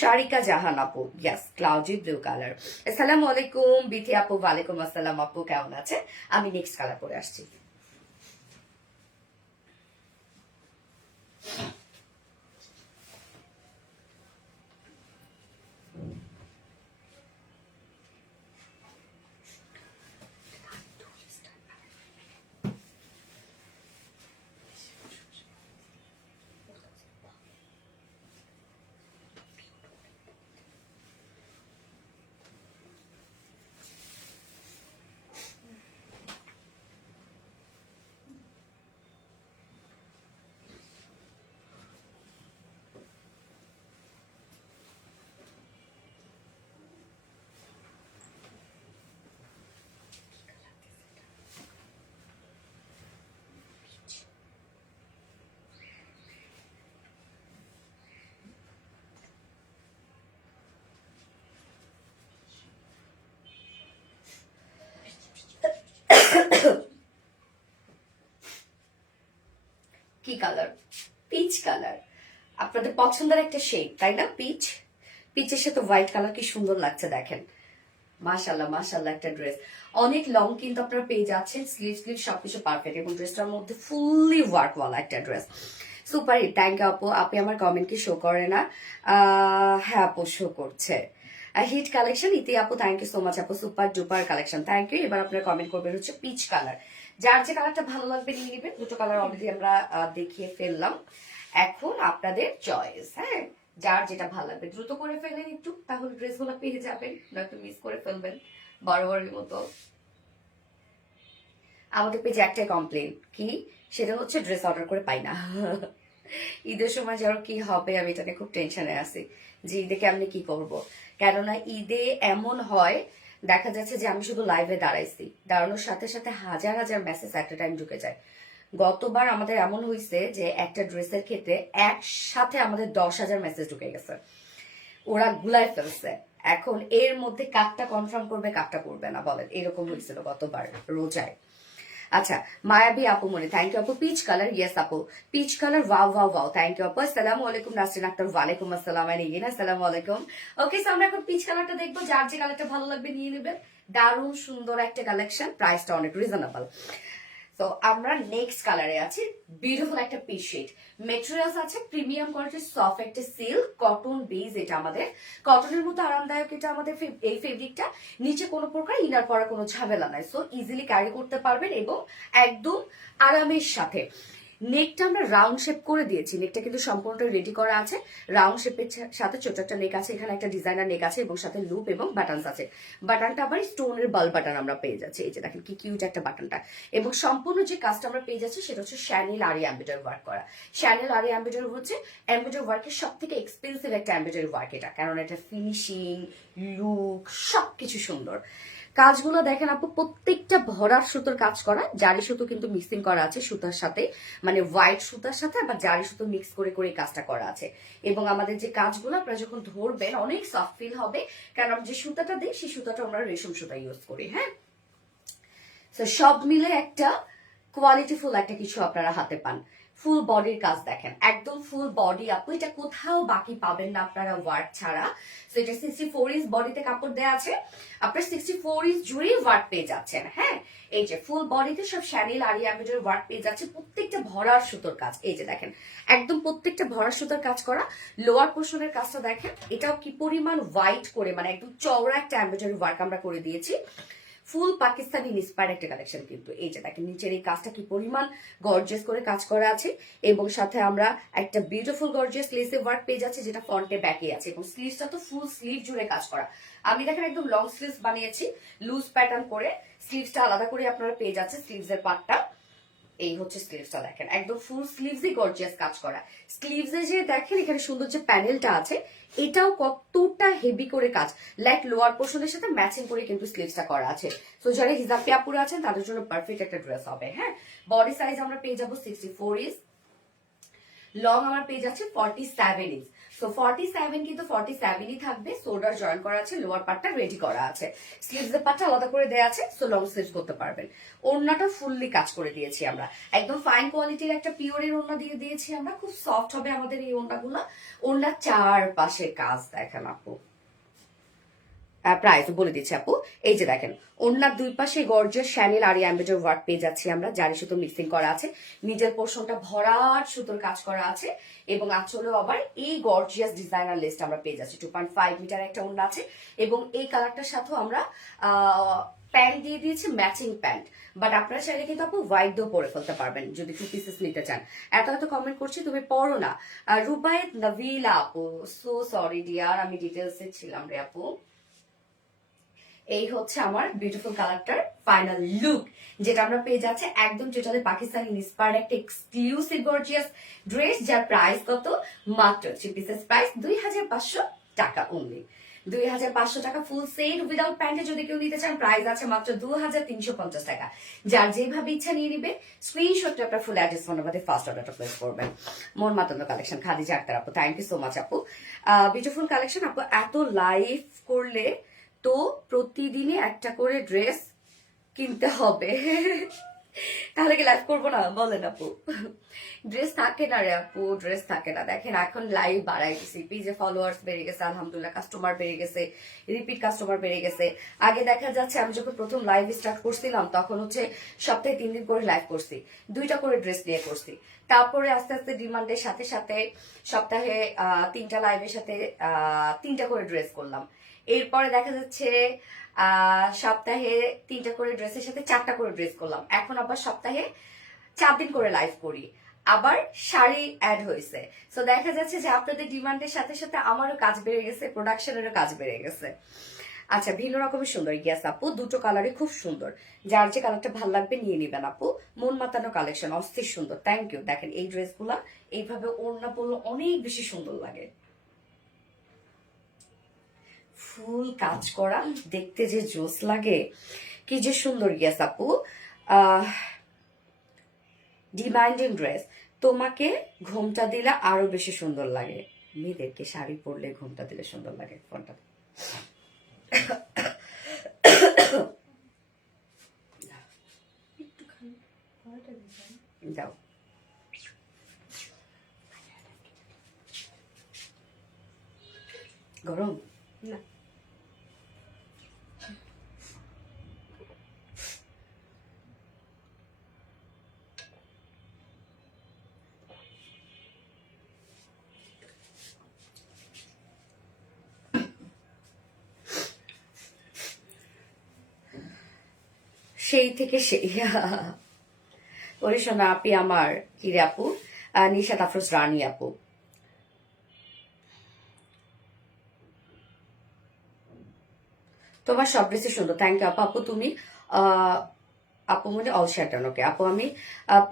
শারিকা জাহান আপু, ইয়াস, ক্লাউডি ব্লু কালার। আসসালামু আলাইকুম বিথি আপু। ওয়ালাইকুম আসসালাম আপু, কেমন আছেন? আমি নেক্সট কালার পরে আসছি। কি কালার? পিচ কালার, আপনাদের পছন্দের একটা শেড, তাই না? পিচের সাথে হোয়াইট কালার কি সুন্দর লাগছে দেখেন। মাশাল্লাহ মাশাল্লাহ একটা ড্রেস, অনেক লং কিন্তু আপনারা পেয়ে যাচ্ছেন, স্লিভ সবকিছু পারফেক্ট এবং ড্রেসটার মধ্যে ফুললি ওয়ার্কওয়ালা একটা dress. Super hit, thank you আপু। আপনি আমার কমেন্ট কি শো করে না? হ্যাঁ আপু শো করছে। হিট কালেকশন ইতি আপু, থ্যাংক ইউ সো মাচ আপু, super duper collection, thank you. এবার আপনারা কমেন্ট করবেন হচ্ছে পিচ কালার, যার যে কালারটা ভালো লাগবে নিয়ে নেবেন। দুটো কালার অলরেডি আমরা দেখিয়ে ফেললাম, এখন আপনাদের চয়েস। হ্যাঁ, যার যেটা ভালো লাগবে দ্রুত করে ফেলেন একটু, তাহলে ড্রেসগুলো পেয়ে যাবেন, নয়তো মিস করে ফেলবেন বরাবরের মতো। আমাদের পেজে একটাই কমপ্লেন, কি সেটা হচ্ছে ড্রেস অর্ডার করে পাই না। ঈদের সময় যারা কি হবে, আমি এটা নিয়ে খুব টেনশনে আছি যে ঈদে কেমনি কি করব। কেননা ঈদে এমন হয়, দেখা যাচ্ছে যে আমি শুধু লাইভে দাঁড়াইছি, দাঁড়ানোর সাথে সাথে হাজার হাজার মেসেজ একটা টাইম ঢুকে যায়। গতবার আমাদের এমন হয়েছে যে একটা ড্রেসের ক্ষেত্রে একসাথে আমাদের 10,000 মেসেজ ঢুকে গেছে, ওরা গুলায় ফেলছে। এখন এর মধ্যে কাকটা কনফার্ম করবে কাকটা করবে না বলেন, এরকম হয়েছিল গতবার রোজায়। আচ্ছা, মায়াবী আপু মনে, থ্যাংক ইউ আপু। পিচ কালার, ইয়েস আপু peach colour, wow wow wow, thank you আপু। আসসালামু আলাইকুম নাসরিন আক্তার, ওয়ালাইকুম আসসালাম। আসসালামু আলাইকুম। ওকে, সো আমরা এখন পিচ কালারটা দেখবো, যার যে কালারটা ভালো লাগবে নিয়ে নেবেন। দারুণ সুন্দর একটা কালেকশন, প্রাইসটা অনেক রিজনেবল। তো আমরা নেক্সট কালারে আছি, বিউটিফুল একটা পিচ শেড। মেটেরিয়ালস আছে প্রিমিয়াম কোয়ালিটির সফট একটা সিল্ক কটন বেজ, এটা আমাদের কটনের মতো আরামদায়ক এটা আমাদের এই ফেব্রিকটা। নিচে কোনো প্রকার ইনার করা কোনো ঝামেলা নাই, সো ইজিলি ক্যারি করতে পারবেন এবং একদম আরামের সাথে। নেকটা আমরা রাউন্ড শেপ করে দিয়েছি, নেকটা কিন্তু সম্পূর্ণটা রেডি করা আছে। রাউন্ড শেপের সাথে ছোট একটা নেক আছে, এখানে একটা ডিজাইনার নেক আছে এবং সাথে লুপ এবং বাটনস আছে। বাটনটা আবার স্টোনের বাল বাটন আমরা পেয়ে যাচ্ছি, এই যে দেখেন কি কিউট একটা বাটনটা। এবং সম্পূর্ণ যে কাজটা আমরা পেয়ে যাচ্ছি সেটা হচ্ছে শ্যানেল আরি এমব্রয়ডারি ওয়ার্ক করা। শ্যানেল আরি এমব্রয়ডারি হচ্ছে এমব্রয়ডারি ওয়ার্কের সব থেকে এক্সপেন্সিভ একটা এমব্রয়ডারি ওয়ার্ক এটা, কারণ এটা ফিনিশিং, লুক সবকিছু সুন্দর। কাজগুলো দেখেন আপু, প্রত্যেকটা ভরার সুতোর কাজ করা, জারি সুতো কিন্তু মিক্সিং করা আছে সুতার সাথে, মানে হোয়াইট সুতার সাথে আবার জারি সুতো মিক্স করে করে কাজটা করা আছে। এবং আমাদের যে কাজগুলো আপনারা যখন ধরবেন অনেক সফট ফিল হবে, কারণ যে সুতাটা দিই সেই সুতাটা আমরা রেশম সুতা ইউজ করি। হ্যাঁ, তো সব মিলে একটা কোয়ালিটিফুল একটা কিছু আপনারা হাতে পান। ফুল বডির কাজ দেখেন, একদম ফুল বডি আপু, এটা কোথাও বাকি পাবেন না আপনারা ওয়ার্ক ছাড়া। তো এটা 64 ইঞ্চ বডিতে কাপড় দেওয়া আছে, আপনার 64 ইঞ্চ জুড়ে ওয়ার্ক পেয়ে যাচ্ছেন। হ্যাঁ, এই যে ফুল বডিতে সব শ্যানেল আরি এমব্রয়ডারি ওয়ার্ক পেয়ে যাচ্ছে, প্রত্যেকটা ভরার সুতোর কাজ। এই যে দেখেন একদম প্রত্যেকটা ভরার সুতোর কাজ করা। লোয়ার পোর্শনের কাজটা দেখেন, এটাও কি পরিমাণ হোয়াইট করে, মানে একদম চওড়া একটা এমব্রয়ডারি ওয়ার্ক আমরা করে দিয়েছি। ফুল পাকিস্তানি ইন্সপায়ার্ড একটা কালেকশন কিন্তু। এই যে দেখেন নিচের এই কাজটা কি পরিমাণ গর্জিয়াস করে কাজ করা আছে, এবং সাথে আমরা একটা বিউটিফুল গর্জিয়াস লেসে ওয়ার্ক পেয়ে যাচ্ছি যেটা ফ্রন্টে ব্যাকে আছে, এবং স্লিভসটা তো ফুল স্লিভ জুড়ে কাজ করা। আমি দেখেন একদম লং স্লিভস বানিয়েছি লুজ প্যাটার্ন করে, স্লিভসটা আলাদা করে আপনারা পেয়ে যাচ্ছে, স্লিভস এর পার্টটা এই হচ্ছে স্লিভসটা দেখেন, একদম ফুল স্লিভসই গর্জিয়াস কাজ করা। স্লিভসে যে দেখেন এখানে সুন্দর যে প্যানেলটা আছে, এটাও কতটা হেভি করে কাজ, লাইক লোয়ার পোর্শনের সাথে ম্যাচিং করে কিন্তু স্লিভসটা করা আছে। তো যারা হিজাবি আপুরা আছেন তাদের জন্য পারফেক্ট একটা ড্রেস হবে। হ্যাঁ, বডি সাইজ আমরা পেয়ে যাবো 64 ইঞ্চ, লং আমার পেয়ে যাচ্ছে 47 ইঞ্চ। সো 47 কিন্তু 47ই থাকবে, শোল্ডার জয়েন করা আছে, লোয়ার পার্টটা রেডি করা আছে, স্লিভস এর পার্টটা আলাদা করে দেওয়া আছে, সো লং স্লিভস করতে পারবেন। ওড়নাটা ফুললি কাজ করে দিয়েছি আমরা, একদম ফাইন কোয়ালিটির একটা পিওরের ওড়না দিয়ে দিয়েছি আমরা, খুব সফট হবে আমাদের এই ওড়নাগুলো। ওড়নার চারপাশে কাজ দেখেন আপু, প্রাইস বলে দিচ্ছি আপু। এই যে দেখেন ওড়নার দুই পাশে গর্জিয়াস শ্যানেল আরি এমব্রয়ডারি ওয়ার্ক পেয়ে যাচ্ছি আমরা, জারি সুতো মিক্সিং করা আছে, নিজের পোর্শনটা ভরাট সুতোর কাজ করা আছে, এবং আঁচলেও আবার এই গর্জিয়াস ডিজাইনার লেসটা আমরা পেয়ে যাচ্ছি। 2.5 মিটার একটা ওড়না আছে, এবং এই কালারটার সাথেও আমরা প্যান্ট দিয়ে দিয়েছি, ম্যাচিং প্যান্ট। বাট আপনারা চাইলে কিন্তু আপু হোয়াইট দিয়েও পরে ফেলতে পারবেন যদি 2 পিসেস নিতে চান। এত কমেন্ট করছি তুমি পড়ো না। রুবায়েত নবিলা আপু, সো সরি ডিয়ার, আমি ডিটেলসে ছিলাম রে আপু। এই হচ্ছে আমার বিউটিফুল কালারটার ফাইনাল লুক, যেটা আমরা পেয়ে যাচ্ছে একদম টোটালি পাকিস্তানি ইন্সপায়ার্ড একটা এক্সক্লুসিভ গর্জিয়াস ড্রেস, যার প্রাইস কত মাত্র 3 পিসেস প্রাইস 2500 টাকা অনলি। 2500 টাকা ফুল সেট উইদাউট প্যান্টে যদি কেউ নিতে চান প্রাইস আছে মাত্র 2350 টাকা। যার যেভাবে ইচ্ছা নিয়ে নিবে, স্ক্রিনশটটা আপনার ফুল অ্যাড্রেস ফোন নাম্বারে ফার্স্ট অর্ডারটা প্লেস করবেন। মন মাতানো কালেকশন, খাদিজা আক্তার আপু, থ্যাংক ইউ সো মাচ আপু। বিউটিফুল কালেকশন আপু, এত লাইভ করলে তো প্রতিদিনই একটা করে ড্রেস কিনতে হবে। তাহলে কি লাইভ করবো না? বলেন আপু। ড্রেস থাকে না রে আপু, ড্রেস থাকে না। দেখেন এখন লাইভ বাড়াই দিছি, পেজে ফলোয়ার্স বেড়ে গেছে, আলহামদুলিল্লাহ কাস্টমার বেড়ে গেছে, রিপিট কাস্টমার বেড়ে গেছে। আগে দেখা যাচ্ছে আমি যখন প্রথম লাইভ স্টার্ট করছিলাম তখন হচ্ছে সপ্তাহে 3 দিন করে লাইভ করছি, 2টা করে ড্রেস নিয়ে করছি। তারপরে আস্তে আস্তে ডিমান্ডের সাথে সাথে সপ্তাহে 3টা লাইভের সাথে 3টা করে ড্রেস করলাম। এরপরে দেখা যাচ্ছে সপ্তাহে 3টা করে ড্রেসের সাথে 4টা করে ড্রেস করলাম। এখন আবার সপ্তাহে 4 দিন করে লাইভ করি, আবার শাড়ি অ্যাড হয়েছে। সো দেখা যাচ্ছে যে আপনাদের ডিমান্ডের সাথে সাথে আমারও কাজ বেড়ে গেছে, প্রোডাকশনেরও কাজ বেড়ে গেছে। আচ্ছা, ভিন্ন রকমের সুন্দর। ইয়াস আপু, দুটো কালারই খুব সুন্দর, যার যে কালারটা ভালো লাগবে নিয়ে নিবেন আপু। মন মাতানো কালেকশন, অস্থির সুন্দর। Thank you. দেখেন এই ড্রেসগুলা এইভাবে ওড়না পরলে অনেক বেশি সুন্দর লাগে, ফুল কাজ করা, দেখতে যে জোস লাগে, কি যে সুন্দর। ইয়াস আপু, ডিমান্ডিং ড্রেস। তোমাকে ঘোমটা দিলে আরো বেশি সুন্দর লাগে। মেয়েদেরকে শাড়ি পরলে ঘোমটা দিলে সুন্দর লাগে। ফোনটা দাও। গরম না? সেই থেকে সেই ওরে শোনা আপি আমার, কি রে আপু? নিশাত আফরোজ রানী আপু। তোমার সব ড্রেসই সুন্দর। থ্যাংক ইউ আপু। আপু তুমি আপু মানে অল শ্যাটার্ন। ওকে আপু, আমি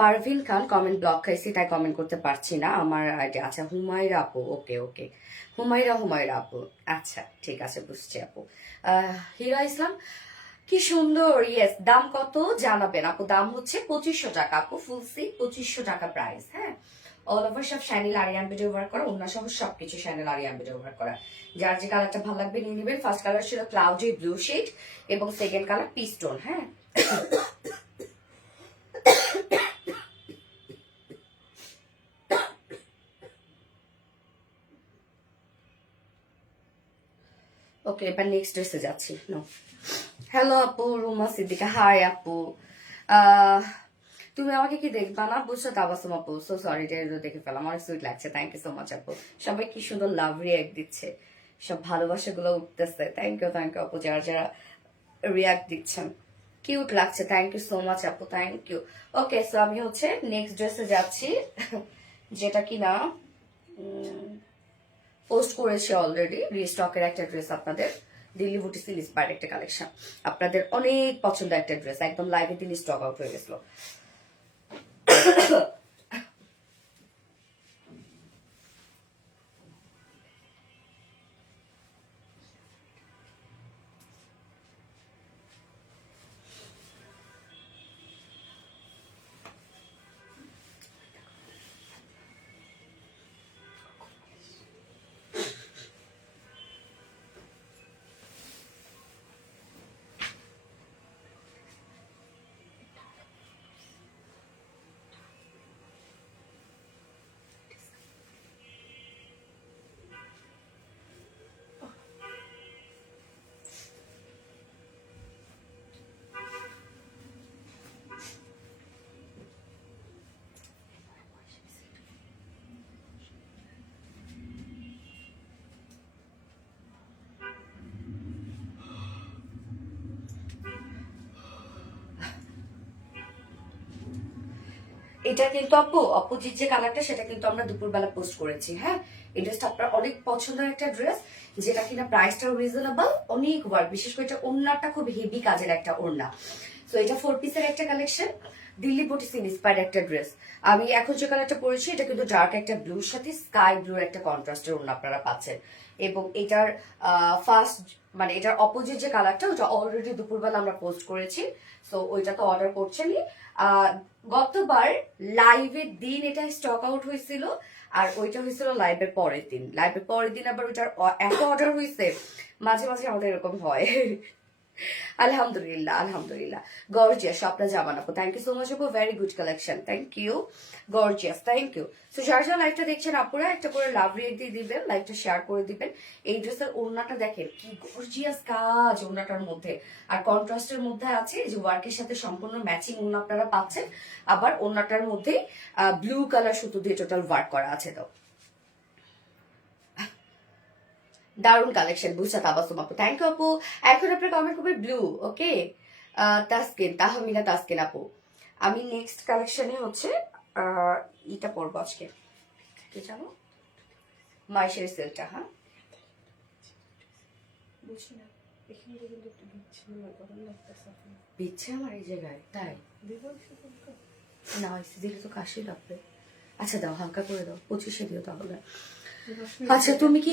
পারভিন খান কমেন্ট ব্লক খাইছি তাই কমেন্ট করতে পারছি না, আমার আইডিয়া। আচ্ছা, হুমায়রা আপু। ওকে ওকে, হুমায়রা আপু। আচ্ছা ঠিক আছে, বুঝছি আপু। হিরা ইসলাম, কি সুন্দর। ইয়েস, দাম কত জানাবেন আপু? দাম হচ্ছে 2500 টাকা আপু, ফুল সিট 2500 টাকা প্রাইস। হ্যাঁ, অল ওভার সব শ্যানেল আরিয়ান ভিডিও ওভার করা, অন্য সহ সবকিছু শ্যানেল আরিয়ান ভিডিও ওভার করা। যার যে কালারটা ভালো লাগবে নিয়ে নেবেন। ফার্স্ট কালার ছিল ক্লাউডি ব্লু শেড এবং সেকেন্ড কালার পিস্টোন। হ্যাঁ, ওকে এবার নেক্সট ড্রেসে যাচ্ছি। নো, হ্যালো আপু, রুমা সিদ্দিকা। হাই আপু, তুমি আমাকে কি দেখবা না? বুঝছো তাবাসুম আপু, সো সরি, দেখে ফেলাম, অনেক সুইট লাগছে। থ্যাংক ইউ সো মাচ আপু। সবাই কি সুন্দর লাভ রিয়াক্ট দিচ্ছে, সব ভালোবাসা গুলো উঠতেছে। থ্যাংক ইউ আপু, যারা যারা রিয়াক্ট দিচ্ছেন, কিউট লাগছে। থ্যাংক ইউ সো মাচ আপু, থ্যাংক ইউ। ওকে, সো আমি হচ্ছে নেক্সট ড্রেসে যাচ্ছি, যেটা কিনা পোস্ট করেছি অলরেডি। রিস্টকের একটা ড্রেস আপনাদের, দিল্লি বুটি সিল ইন্সপায়ার্ড একটা কালেকশন, আপনাদের অনেক পছন্দের একটা ড্রেস, একদম লাইভে দিন স্টক আউট হয়ে গেছিল। এটা কিন্তু আপু অপোজিট যে কালারটা সেটা কিন্তু আমরা দুপুরবেলা পোস্ট করেছি। হ্যাঁ, এই ড্রেসটা আপনার অনেক পছন্দের একটা ড্রেস, যেটা কিনা প্রাইসটাও রিজনেবল, অনেক ওয়ার্ক, বিশেষ করে এটা ওড়নাটা খুব হেভি কাজের একটা ওড়না। তো এটা 4 পিসের একটা কালেকশন, দিল্লি বুটিক ইন্সপায়ার্ড একটা ড্রেস। আমি এখন যে কালারটা পরেছি এটা কিন্তু ডার্ক একটা ব্লুর সাথে স্কাই ব্লুর একটা কন্ট্রাস্টের ওড়না আপনারা পাচ্ছেন। এবং এটার ফার্স্ট মানে এটার অপোজিট যে কালারটা ওটা অলরেডি দুপুরবেলা আমরা পোস্ট করেছি, সো ওইটা তো অর্ডার করছেনই। গতবার লাইভের দিন এটা স্টক আউট হয়েছিল, আর ওইটা হয়েছিল লাইভের পরের দিন। লাইভের পরের দিন আবার ওইটার এত অর্ডার হয়েছে, মাঝে মাঝে আমাদের এরকম হয়। আলহামদুলিল্লাহ আলহামদুলিল্লাহ গর্জিয়াস স্বপ্না জামান আপু, থ্যাংক ইউ সো মাচ আপু, very good collection, thank you, gorgeous, thank you. So যারা যারা লাইভটা দেখছেন আপুরা একটা করে লাভ রেট দিয়ে দিবেন, লাইভটা শেয়ার করে দিবেন। এই ড্রেসের ওড়নাটা দেখেন কি গর্জিয়াস কাজ ওড়নাটার মধ্যে, আর কন্ট্রাস্টের মধ্যে আছে যে ওয়ার্কের সাথে সম্পূর্ণ ম্যাচিং ওড়না আপনারা পাচ্ছেন। আবার ওড়নাটার মধ্যে ব্লু কালার সুতো দিয়ে টোটাল ওয়ার্ক করা আছে। তো দারুন কালেকশন, বুঝছা তাবাসুম আপু, থ্যাংক ইউ আপু। এখন আপনার কমেন্ট করবে ব্লু, ওকে তাসকিন, তাহমিলা তাসকিন আপু। আমি নেক্সট কালেকশনে হচ্ছে এটা পরবো আজকে, কি জানো মাইশের সেলটা, হ্যাঁ বুঝি না বিচ্ছে আমার এই জায়গায়, তাই না দিলে তো কাশি লাগবে। আচ্ছা দাও, হালকা করে দাও, 25-এ দিও তাহলে। আচ্ছা তুমি কি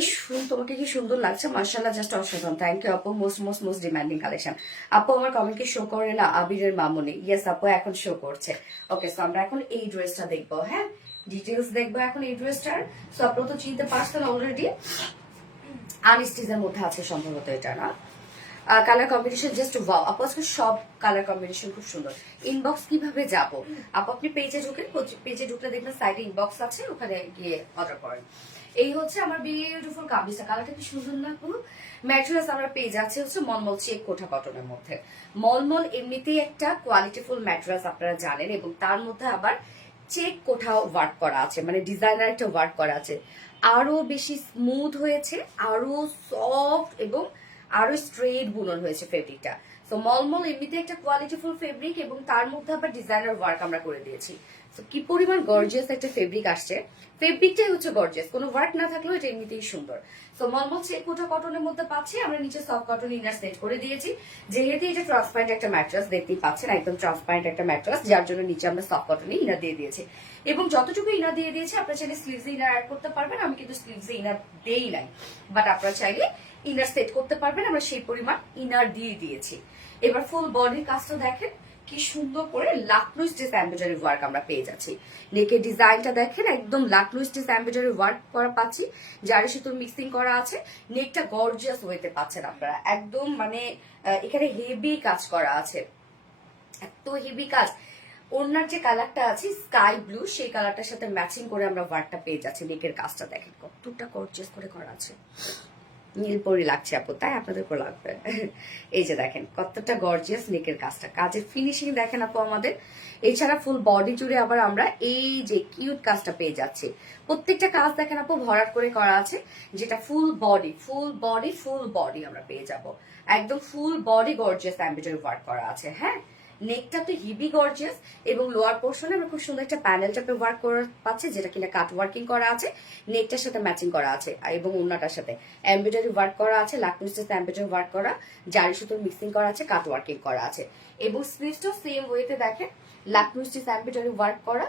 তোমাকে কি সুন্দর লাগছে, মার্শাল্লাহ, জাস্ট অসাধারণ, থ্যাংক ইউ আপু, most most most demanding collection. আপু আমার কমেন্ট কি শো করে না, আবিরের মামুনি, ইয়েস আপু এখন শো করছে। ওকে, সো আমরা এখন এই ড্রেসটা দেখবো, হ্যাঁ ডিটেলস দেখবো এখন এই ড্রেসটার। সো আপনারা তো চিনতে পারছেন অলরেডি, আনস্টিজের মধ্যে আছে সম্ভবত এটা, না কালার কম্বিনেশন জাস্ট ওয়াও আপু, আজকে সব কালার কম্বিনেশন খুব সুন্দর। ইনবক্স কিভাবে যাব আপু, আপনি পেজে ঢুকেন, পেজে ঢুকলে দেখবেন সাইডে ইনবক্স আছে, ওখানে গিয়ে অর্ডার করেন। এই হচ্ছে আমার বিউটিফুল কামিজটা, কালারটা কি সুন্দর না পুরো। ম্যাটেরিয়ালস আমরা পেজ আছে হচ্ছে মলমল চেক কোঠা কটনের মধ্যে। মলমল এমনিতেই একটা কোয়ালিটিফুল ম্যাটেরিয়ালস আপনারা জানেন, এবং তার মধ্যে আবার চেক কোঠাও ওয়ার্ক করা আছে, মানে ডিজাইনার একটা ওয়ার্ক করা আছে, আরো বেশি স্মুথ হয়েছে, আরো সফট এবং আরো স্ট্রেট বুনন হয়েছে ফেব্রিকটা। সো মলমল এমনিতে একটা কোয়ালিটিফুল ফেব্রিক, এবং তার মধ্যে আবার ডিজাইনার ওয়ার্ক আমরা করে দিয়েছি। সো কি পরিমাণ গর্জিয়াস একটা ফেব্রিক আসছে, ফেব্রিকটাই হচ্ছে গর্জিয়াস, কোনো ওয়ার্ক না থাকলেও এটা এমনিতেই সুন্দর। সো মলমল চেক কোঠা কটনের মধ্যে পাচ্ছি আমরা, নিচে সফট কটন ইনার সেট করে দিয়েছি, যেহেতু এটা ট্রান্সপারেন্ট একটা ম্যাট্রেস, দেখতেই পাচ্ছেন একদম ট্রান্সপারেন্ট একটা ম্যাট্রেস, যার জন্য নিচে আমরা সফট কটনে ইনার দিয়ে দিয়েছি, এবং যতটুকু ইনার দিয়ে দিয়েছি আপনারা চাইলে স্লিভসে ইনার অ্যাড করতে পারবেন। আমি কিন্তু স্লিভসে ইনার দেই নাই, বাট আপনারা চাইলে ইনার সেট করতে পারবেন, আমরা সেই পরিমাণ ইনার দিয়ে দিয়েছি। এবার ফুল বডির কাজটা দেখেন কি সুন্দর করে লাকনো স্টিচ এমব্রয়ডারি ওয়ার্ক আমরা পেয়ে যাচ্ছি। নেকের ডিজাইনটা দেখেন একদম লাকনো স্টিচ এমব্রয়ডারি ওয়ার্ক করা পাচ্ছি, জারি সুতোর মিক্সিং করা আছে। নেকটা গর্জিয়াস ওয়েতে পাচ্ছেন আপনারা, একদম মানে এখানে হেভি কাজ করা আছে, এত হেভি কাজ। ওনার যে কালারটা আছে স্কাই ব্লু, সেই কালারটার সাথে ম্যাচিং করে আমরা ওয়ার্কটা পেয়ে যাচ্ছি। নেকের কাজটা দেখেন কতটা গর্জিয়াস করে করা আছে, নীলপরি লাগছে আপু, তাই আপনাদেরকেও লাগবে। এই যে দেখেন কতটা গর্জিয়াস নেকের কাজটা, কাজের ফিনিশিং দেখেন আপু আমাদের। এছাড়া ফুল বডি জুড়ে আবার আমরা এই যে কিউট কাজটা পেয়ে যাচ্ছি। প্রত্যেকটা কাজ দেখেন আপু ভরাট করে করা আছে, যেটা full body full body full body আমরা পেয়ে যাব, একদম full body gorgeous embroidery work করা আছে। হ্যাঁ নেকটা তো হিবি গর্জিয়াস, এবং লোয়ার পোর্শনে আমরা খুব সুন্দর একটা প্যানেল টাপে ওয়ার্ক করা পাচ্ছি, যেটা কিনা কাট ওয়ার্কিং করা আছে, নেকটার সাথে ম্যাচিং করা আছে, এবং ওড়নাটার সাথে এমব্রয়ডারি ওয়ার্ক করা আছে, লাকনো স্টিচ এমব্রয়ডারি ওয়ার্ক করা, জারি সুতোর মিক্সিং করা আছে, কাট ওয়ার্কিং করা আছে, এবং স্লিভসটাও সেম ওয়েতে দেখেন লাকনো স্টিচ এমব্রয়ডারি ওয়ার্ক করা,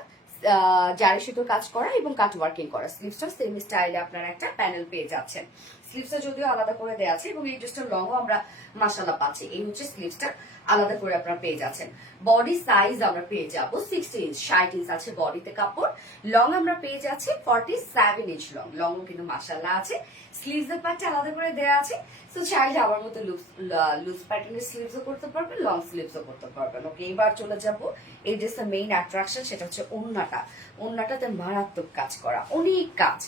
জারি সুতোর কাজ করা এবং কাট ওয়ার্কিং করা। স্লিভসটাও সেম স্টাইলে আপনারা একটা প্যানেল পেয়ে যাচ্ছেন। স্লিভসটা যদিও আলাদা করে দেওয়া আছে, এবং এই ড্রেসটার লংও আমরা মাশাআল্লাহ পাচ্ছি। এই হচ্ছে স্লিভসটা আলাদা করে আপনারা পেয়ে যাচ্ছেন। বডি সাইজ আমরা পেয়ে যাবো 60 ইঞ্চ, 60 ইঞ্চ আছে বডিতে কাপড়। লং আমরা পেয়ে যাচ্ছি 47 ইঞ্চ লং, লংও কিন্তু মাশাআল্লাহ আছে। স্লিভসের পার্টটা আলাদা করে দেওয়া আছে, তো চাইলে আমার মতো লুজ প্যাটার্নের স্লিভসও করতে পারবেন, লং স্লিভসও করতে পারবেন। ওকে, এবার চলে যাবো এই ড্রেসের মেইন অ্যাট্রাকশন, সেটা হচ্ছে ওড়নাটা। ওড়নাটাতে মারাত্মক কাজ করা, অনেক কাজ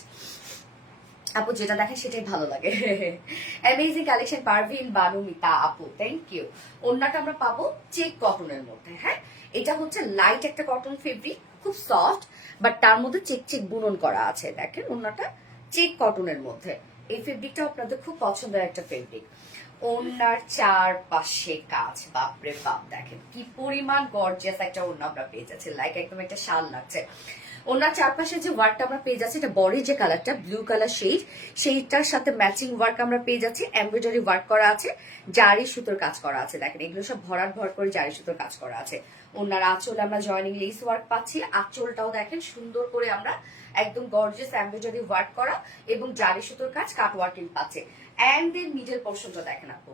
আপু, যেটা দেখেন সেটাই ভালো লাগে। অ্যামেজিং কালেকশন পারভিন বানু মিতা আপু, থ্যাংক ইউ। ওড়নাটা আমরা পাবো চেক কটনের মধ্যে। হ্যাঁ এটা হচ্ছে লাইট একটা কটন ফেব্রিক, খুব সফট, বাট তার মধ্যে চেক চেক বুনন করা আছে। দেখেন ওড়নাটা চেক কটনের মধ্যে, এই ফেব্রিকটা আপনাদের খুব পছন্দের একটা ফেব্রিক। ওড়নার চারপাশে কাজ, বাপরে বাপ, দেখেন কি পরিমাণ গর্জিয়াস একটা ওড়না আমরা পেয়ে যাচ্ছি, লাইক একদম একটা শাল লাগছে। ওনার চারপাশে যে ওয়ার্কটা আমরা পেয়ে যাচ্ছি, এটা বডির যে কালারটা ব্লু কালার সেইটার সাথে ম্যাচিং ওয়ার্ক আমরা পেয়ে যাচ্ছি, এমব্রয়ডারি ওয়ার্ক করা আছে, জারি সুতোর কাজ করা আছে। দেখেন এগুলো সব ভরাট ভর করে জারি সুতোর কাজ করা আছে। ওনার আঁচল আমরা জয়নিং লেস ওয়ার্ক পাচ্ছি, আঁচলটাও দেখেন সুন্দর করে আমরা একদম গর্জিয়াস এমব্রয়ডারি ওয়ার্ক করা এবং জারি সুতোর কাজ, কাট ওয়ার্কিং পাচ্ছে। এন্ড দেন মিডল পোর্শনটা দেখেন আপু,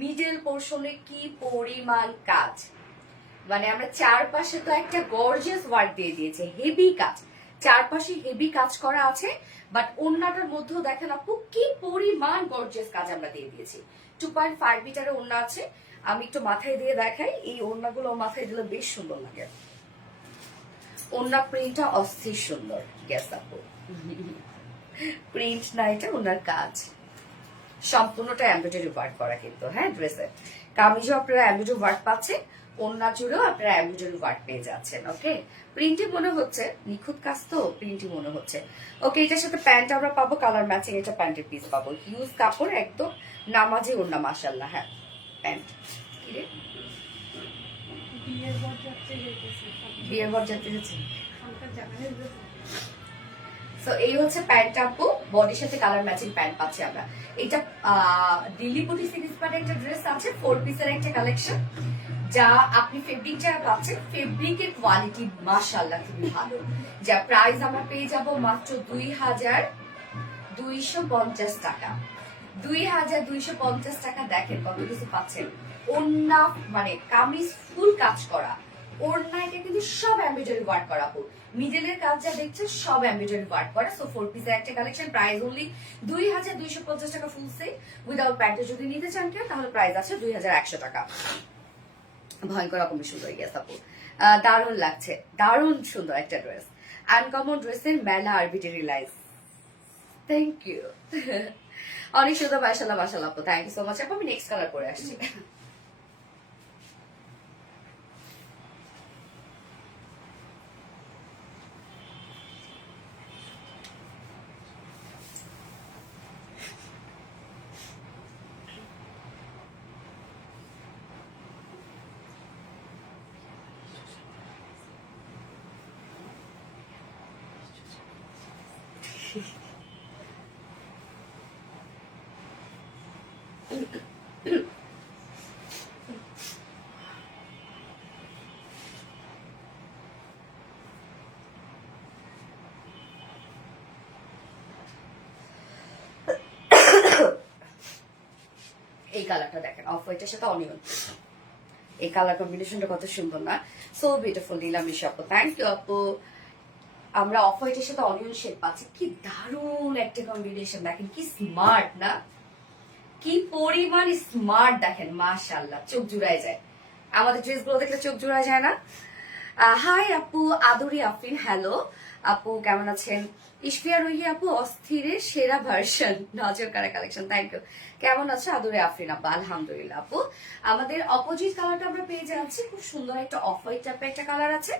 মিডল পোর্শনে কি পরিমাণ কাজ, মানে আমরা চারপাশে তো একটা গর্জিয়াস ওয়ার্ক দিয়ে দিয়েছে, হেভি কাজ, চারপাশে হেভি কাজ করা আছে। বাট ওড়নাটার মধ্যেও দেখেন আপু কি পরিমাণ গর্জিয়াস কাজ আমরা দিয়ে দিয়েছি, 2.5 মিটারের ওড়না আছে। আমি একটু মাথায় দিয়ে দেখাই, এই ওড়নাগুলো মাথায় দিলে বেশ সুন্দর লাগে। ওড়না প্রিন্টটা অস্থির সুন্দর, গ্যাস আপু প্রিন্ট না, এটা ওনার কাজ সম্পূর্ণটা এমব্রয়ডারি ওয়ার্ক করা কিন্তু, হ্যাঁ ড্রেসে কামিজও আপনারা এমব্রয়ডারি ওয়ার্ক পাচ্ছেন, ওড়না জুড়েও আপনারা এমব্রয়ডারি ওয়ার্ক পেয়ে যাচ্ছেন। ওকে, প্রিন্টই মনে হচ্ছে, নিখুঁত কাজ তো, প্রিন্টই মনে হচ্ছে। ওকে, এটার সাথে প্যান্ট আমরা পাবো কালার ম্যাচিং, এটা প্যান্টের পিস পাবো, হিউজ কাপড়, একদম নামাজি ওড়না, মাশাআল্লাহ। হ্যাঁ প্যান্ট কিরে বিয়ের বরযাত্রী হচ্ছে। সো এই হচ্ছে প্যান্ট আপু, বডির সাথে কালার ম্যাচিং প্যান্ট পাচ্ছি আমরা। এটা দিল্লি বুটিক ইন্সপায়ার্ড একটা ড্রেস আছে, 4 পিসের একটা কালেকশন, যা আপনি ফেব্রিকটা পাচ্ছেন, ফেব্রিকের কোয়ালিটি মাশাআল্লাহ খুবই ভালো। যা প্রাইস আমরা পেয়ে যাব মাত্র 2250 টাকা। 2250 টাকা। দেখেন কত কিছু পাচ্ছেন। ওড়না মানে কামিজ ফুল কাজ করা, ওড়না এটা কিন্তু সব এমব্রয়ডারি ওয়ার্ক করা, মিডলের কাজ যা দেখছেন সব এমব্রয়ডারি ওয়ার্ক করা। সো 4 পিসের একটা কালেকশন, প্রাইস অনলি 2250 টাকা ফুল সেট উইদাউট প্যান্টে। যদি নিতে চান কেউ তাহলে প্রাইস আছে 2100 টাকা। ভয়ঙ্কর রকমের সুন্দর গেস আপু, দারুণ লাগছে, দারুণ সুন্দর একটা ড্রেস, আনকমন ড্রেসের মেলা আরবিটারি লাইফ। থ্যাংক ইউ অনেক সুন্দর, মাশাআল্লাহ মাশাআল্লাহ আপু, থ্যাংক ইউ সো মাচ আপু। আমি নেক্সট কালার পরে আসছি। এই কালারটা দেখেন, অফ হোয়াইটের সাথে অনিয়ন, এই কালার কম্বিনেশনটা কত সুন্দর না, সো বিউটিফুল। নীলামিশা আপু, থ্যাংক ইউ আপু। আমরা অফ হোয়াইটের সাথে অনিয়ন শেড পাচ্ছি, কি দারুণ একটা কম্বিনেশন, দেখেন কি স্মার্ট না, কি পরিমাণ স্মার্ট দেখেন, মাশাআল্লাহ, চোখ জুড়ায় যায়। আমাদের ড্রেসগুলো দেখলে চোখ জুড়ায় যায় না? হাই আপু, আদুরি আফরিন, হ্যালো আপু, কেমন আছেন? ইশফিয়া রুহি আপু, অস্থিরের সেরা ভার্সন, নজর কারা কালেকশন, থ্যাংক ইউ। কেমন আছে আদুরি আফরিন আপু? আলহামদুলিল্লাহ আপু। আমাদের অপোজিট কালারটা আমরা পেয়ে যাচ্ছি, খুব সুন্দর একটা অফ হোয়াইট টাইপের একটা কালার আছে।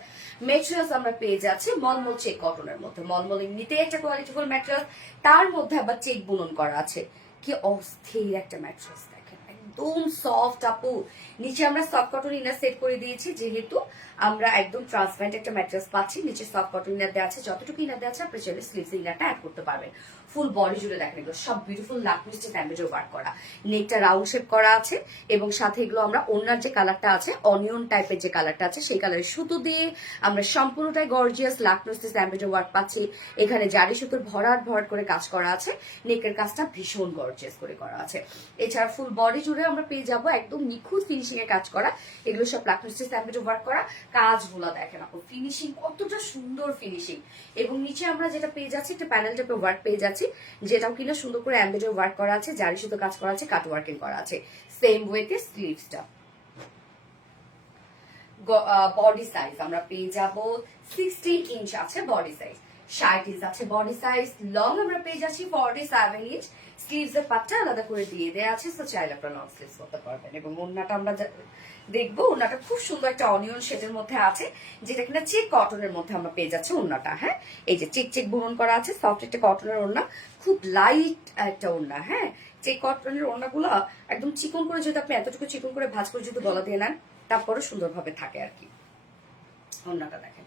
ম্যাটেরিয়ালস আমরা পেয়ে যাচ্ছি মলমল চেক কটনের মধ্যে, মলমল এমনিতে একটা কোয়ালিটিফুল ম্যাটেরিয়াল, তার মধ্যে আবার চেক বুনন করা আছে, কি অস্থির একটা ম্যাট্রেস দেখেন, একদম সফট আপু। নিচে আমরা সফট কটন ইনার সেট করে দিয়েছি, যেহেতু আমরা একদম ট্রান্সপারেন্ট একটা ম্যাট্রেস পাচ্ছি, নিচে সফট কটন ইনার দেওয়া আছে, যতটুকু ইনার দেওয়া আছে আপনি চাইলে স্লিভস ইনারটা অ্যাড করতে পারবেন। ফুল বডি জুড়ে দেখেন এগুলো সব বিউটিফুল লাকমিস্টে এমব্রয়ডারি ওয়ার্ক করা, নেকটা রাউন্ড শেপ করা আছে, এবং সাথে এগুলো আমরা ওনার যে কালারটা আছে, অনিয়ন টাইপের যে কালারটা আছে, সেই কালারের সুতো দিয়ে আমরা সম্পূর্ণটাই গর্জিয়াস লাকমিস্টে এমব্রয়ডারি ওয়ার্ক পাচ্ছি। এখানে জারি সুতোর ভরাট ভরাট করে কাজ করা আছে, নেকের কাজটা ভীষণ গর্জিয়াস করে করা আছে। এছাড়া ফুল বডি জুড়ে আমরা পেয়ে যাবো একদম নিখুঁত ফিনিশিং এর কাজ করা, এগুলো সব লাকমিস্টে এমব্রয়ডারি ওয়ার্ক করা। কাজগুলো দেখেন আপু, ফিনিশিং কতটা সুন্দর ফিনিশিং, এবং নিচে আমরা যেটা পেয়ে যাচ্ছি একটা প্যানেল টাইপের ওয়ার্ক পেয়ে যাচ্ছি, যেটাও কিনা সুন্দর করে এমব্রয়ডারি ওয়ার্ক করা আছে, জারি সুতো কাজ করা আছে, কাট ওয়ার্কিং করা আছে। সেম ওয়েতে স্লিভসটা, বডি সাইজ আমরা পেয়ে যাব 60 ইঞ্চ আছে বডি সাইজ, 60 ইঞ্চ আছে বডি সাইজ, লং আমরা পেয়ে যাচ্ছি 47 ইঞ্চ, স্লিভস এর পাটটা আলাদা করে দিয়ে দেয়া আছে, সো চাইলে আপনারা লং স্লিভস করতে পারবেন। এবং ওন্নাটা আমরা দেখবো, ওন্নাটা খুব সুন্দর একটা অনিয়ন শেডের মধ্যে আছে, যেটা কিনা চেক কটনের মধ্যে আমরা পেয়ে যাচ্ছি ওন্নাটা। হ্যাঁ, এই যে চেক চেক বুনন করা আছে, সফট একটা কটনের ওন্না, খুব লাইট একটা ওন্না। হ্যাঁ, চেক কটনের ওন্নাগুলো একদম চিকন করে, যদি আপনি এতটুকু চিকন করে ভাঁজ করে যদি গলা দিয়ে নেন, তারপরে সুন্দরভাবে থাকে আর কি। ওন্নাটা দেখেন,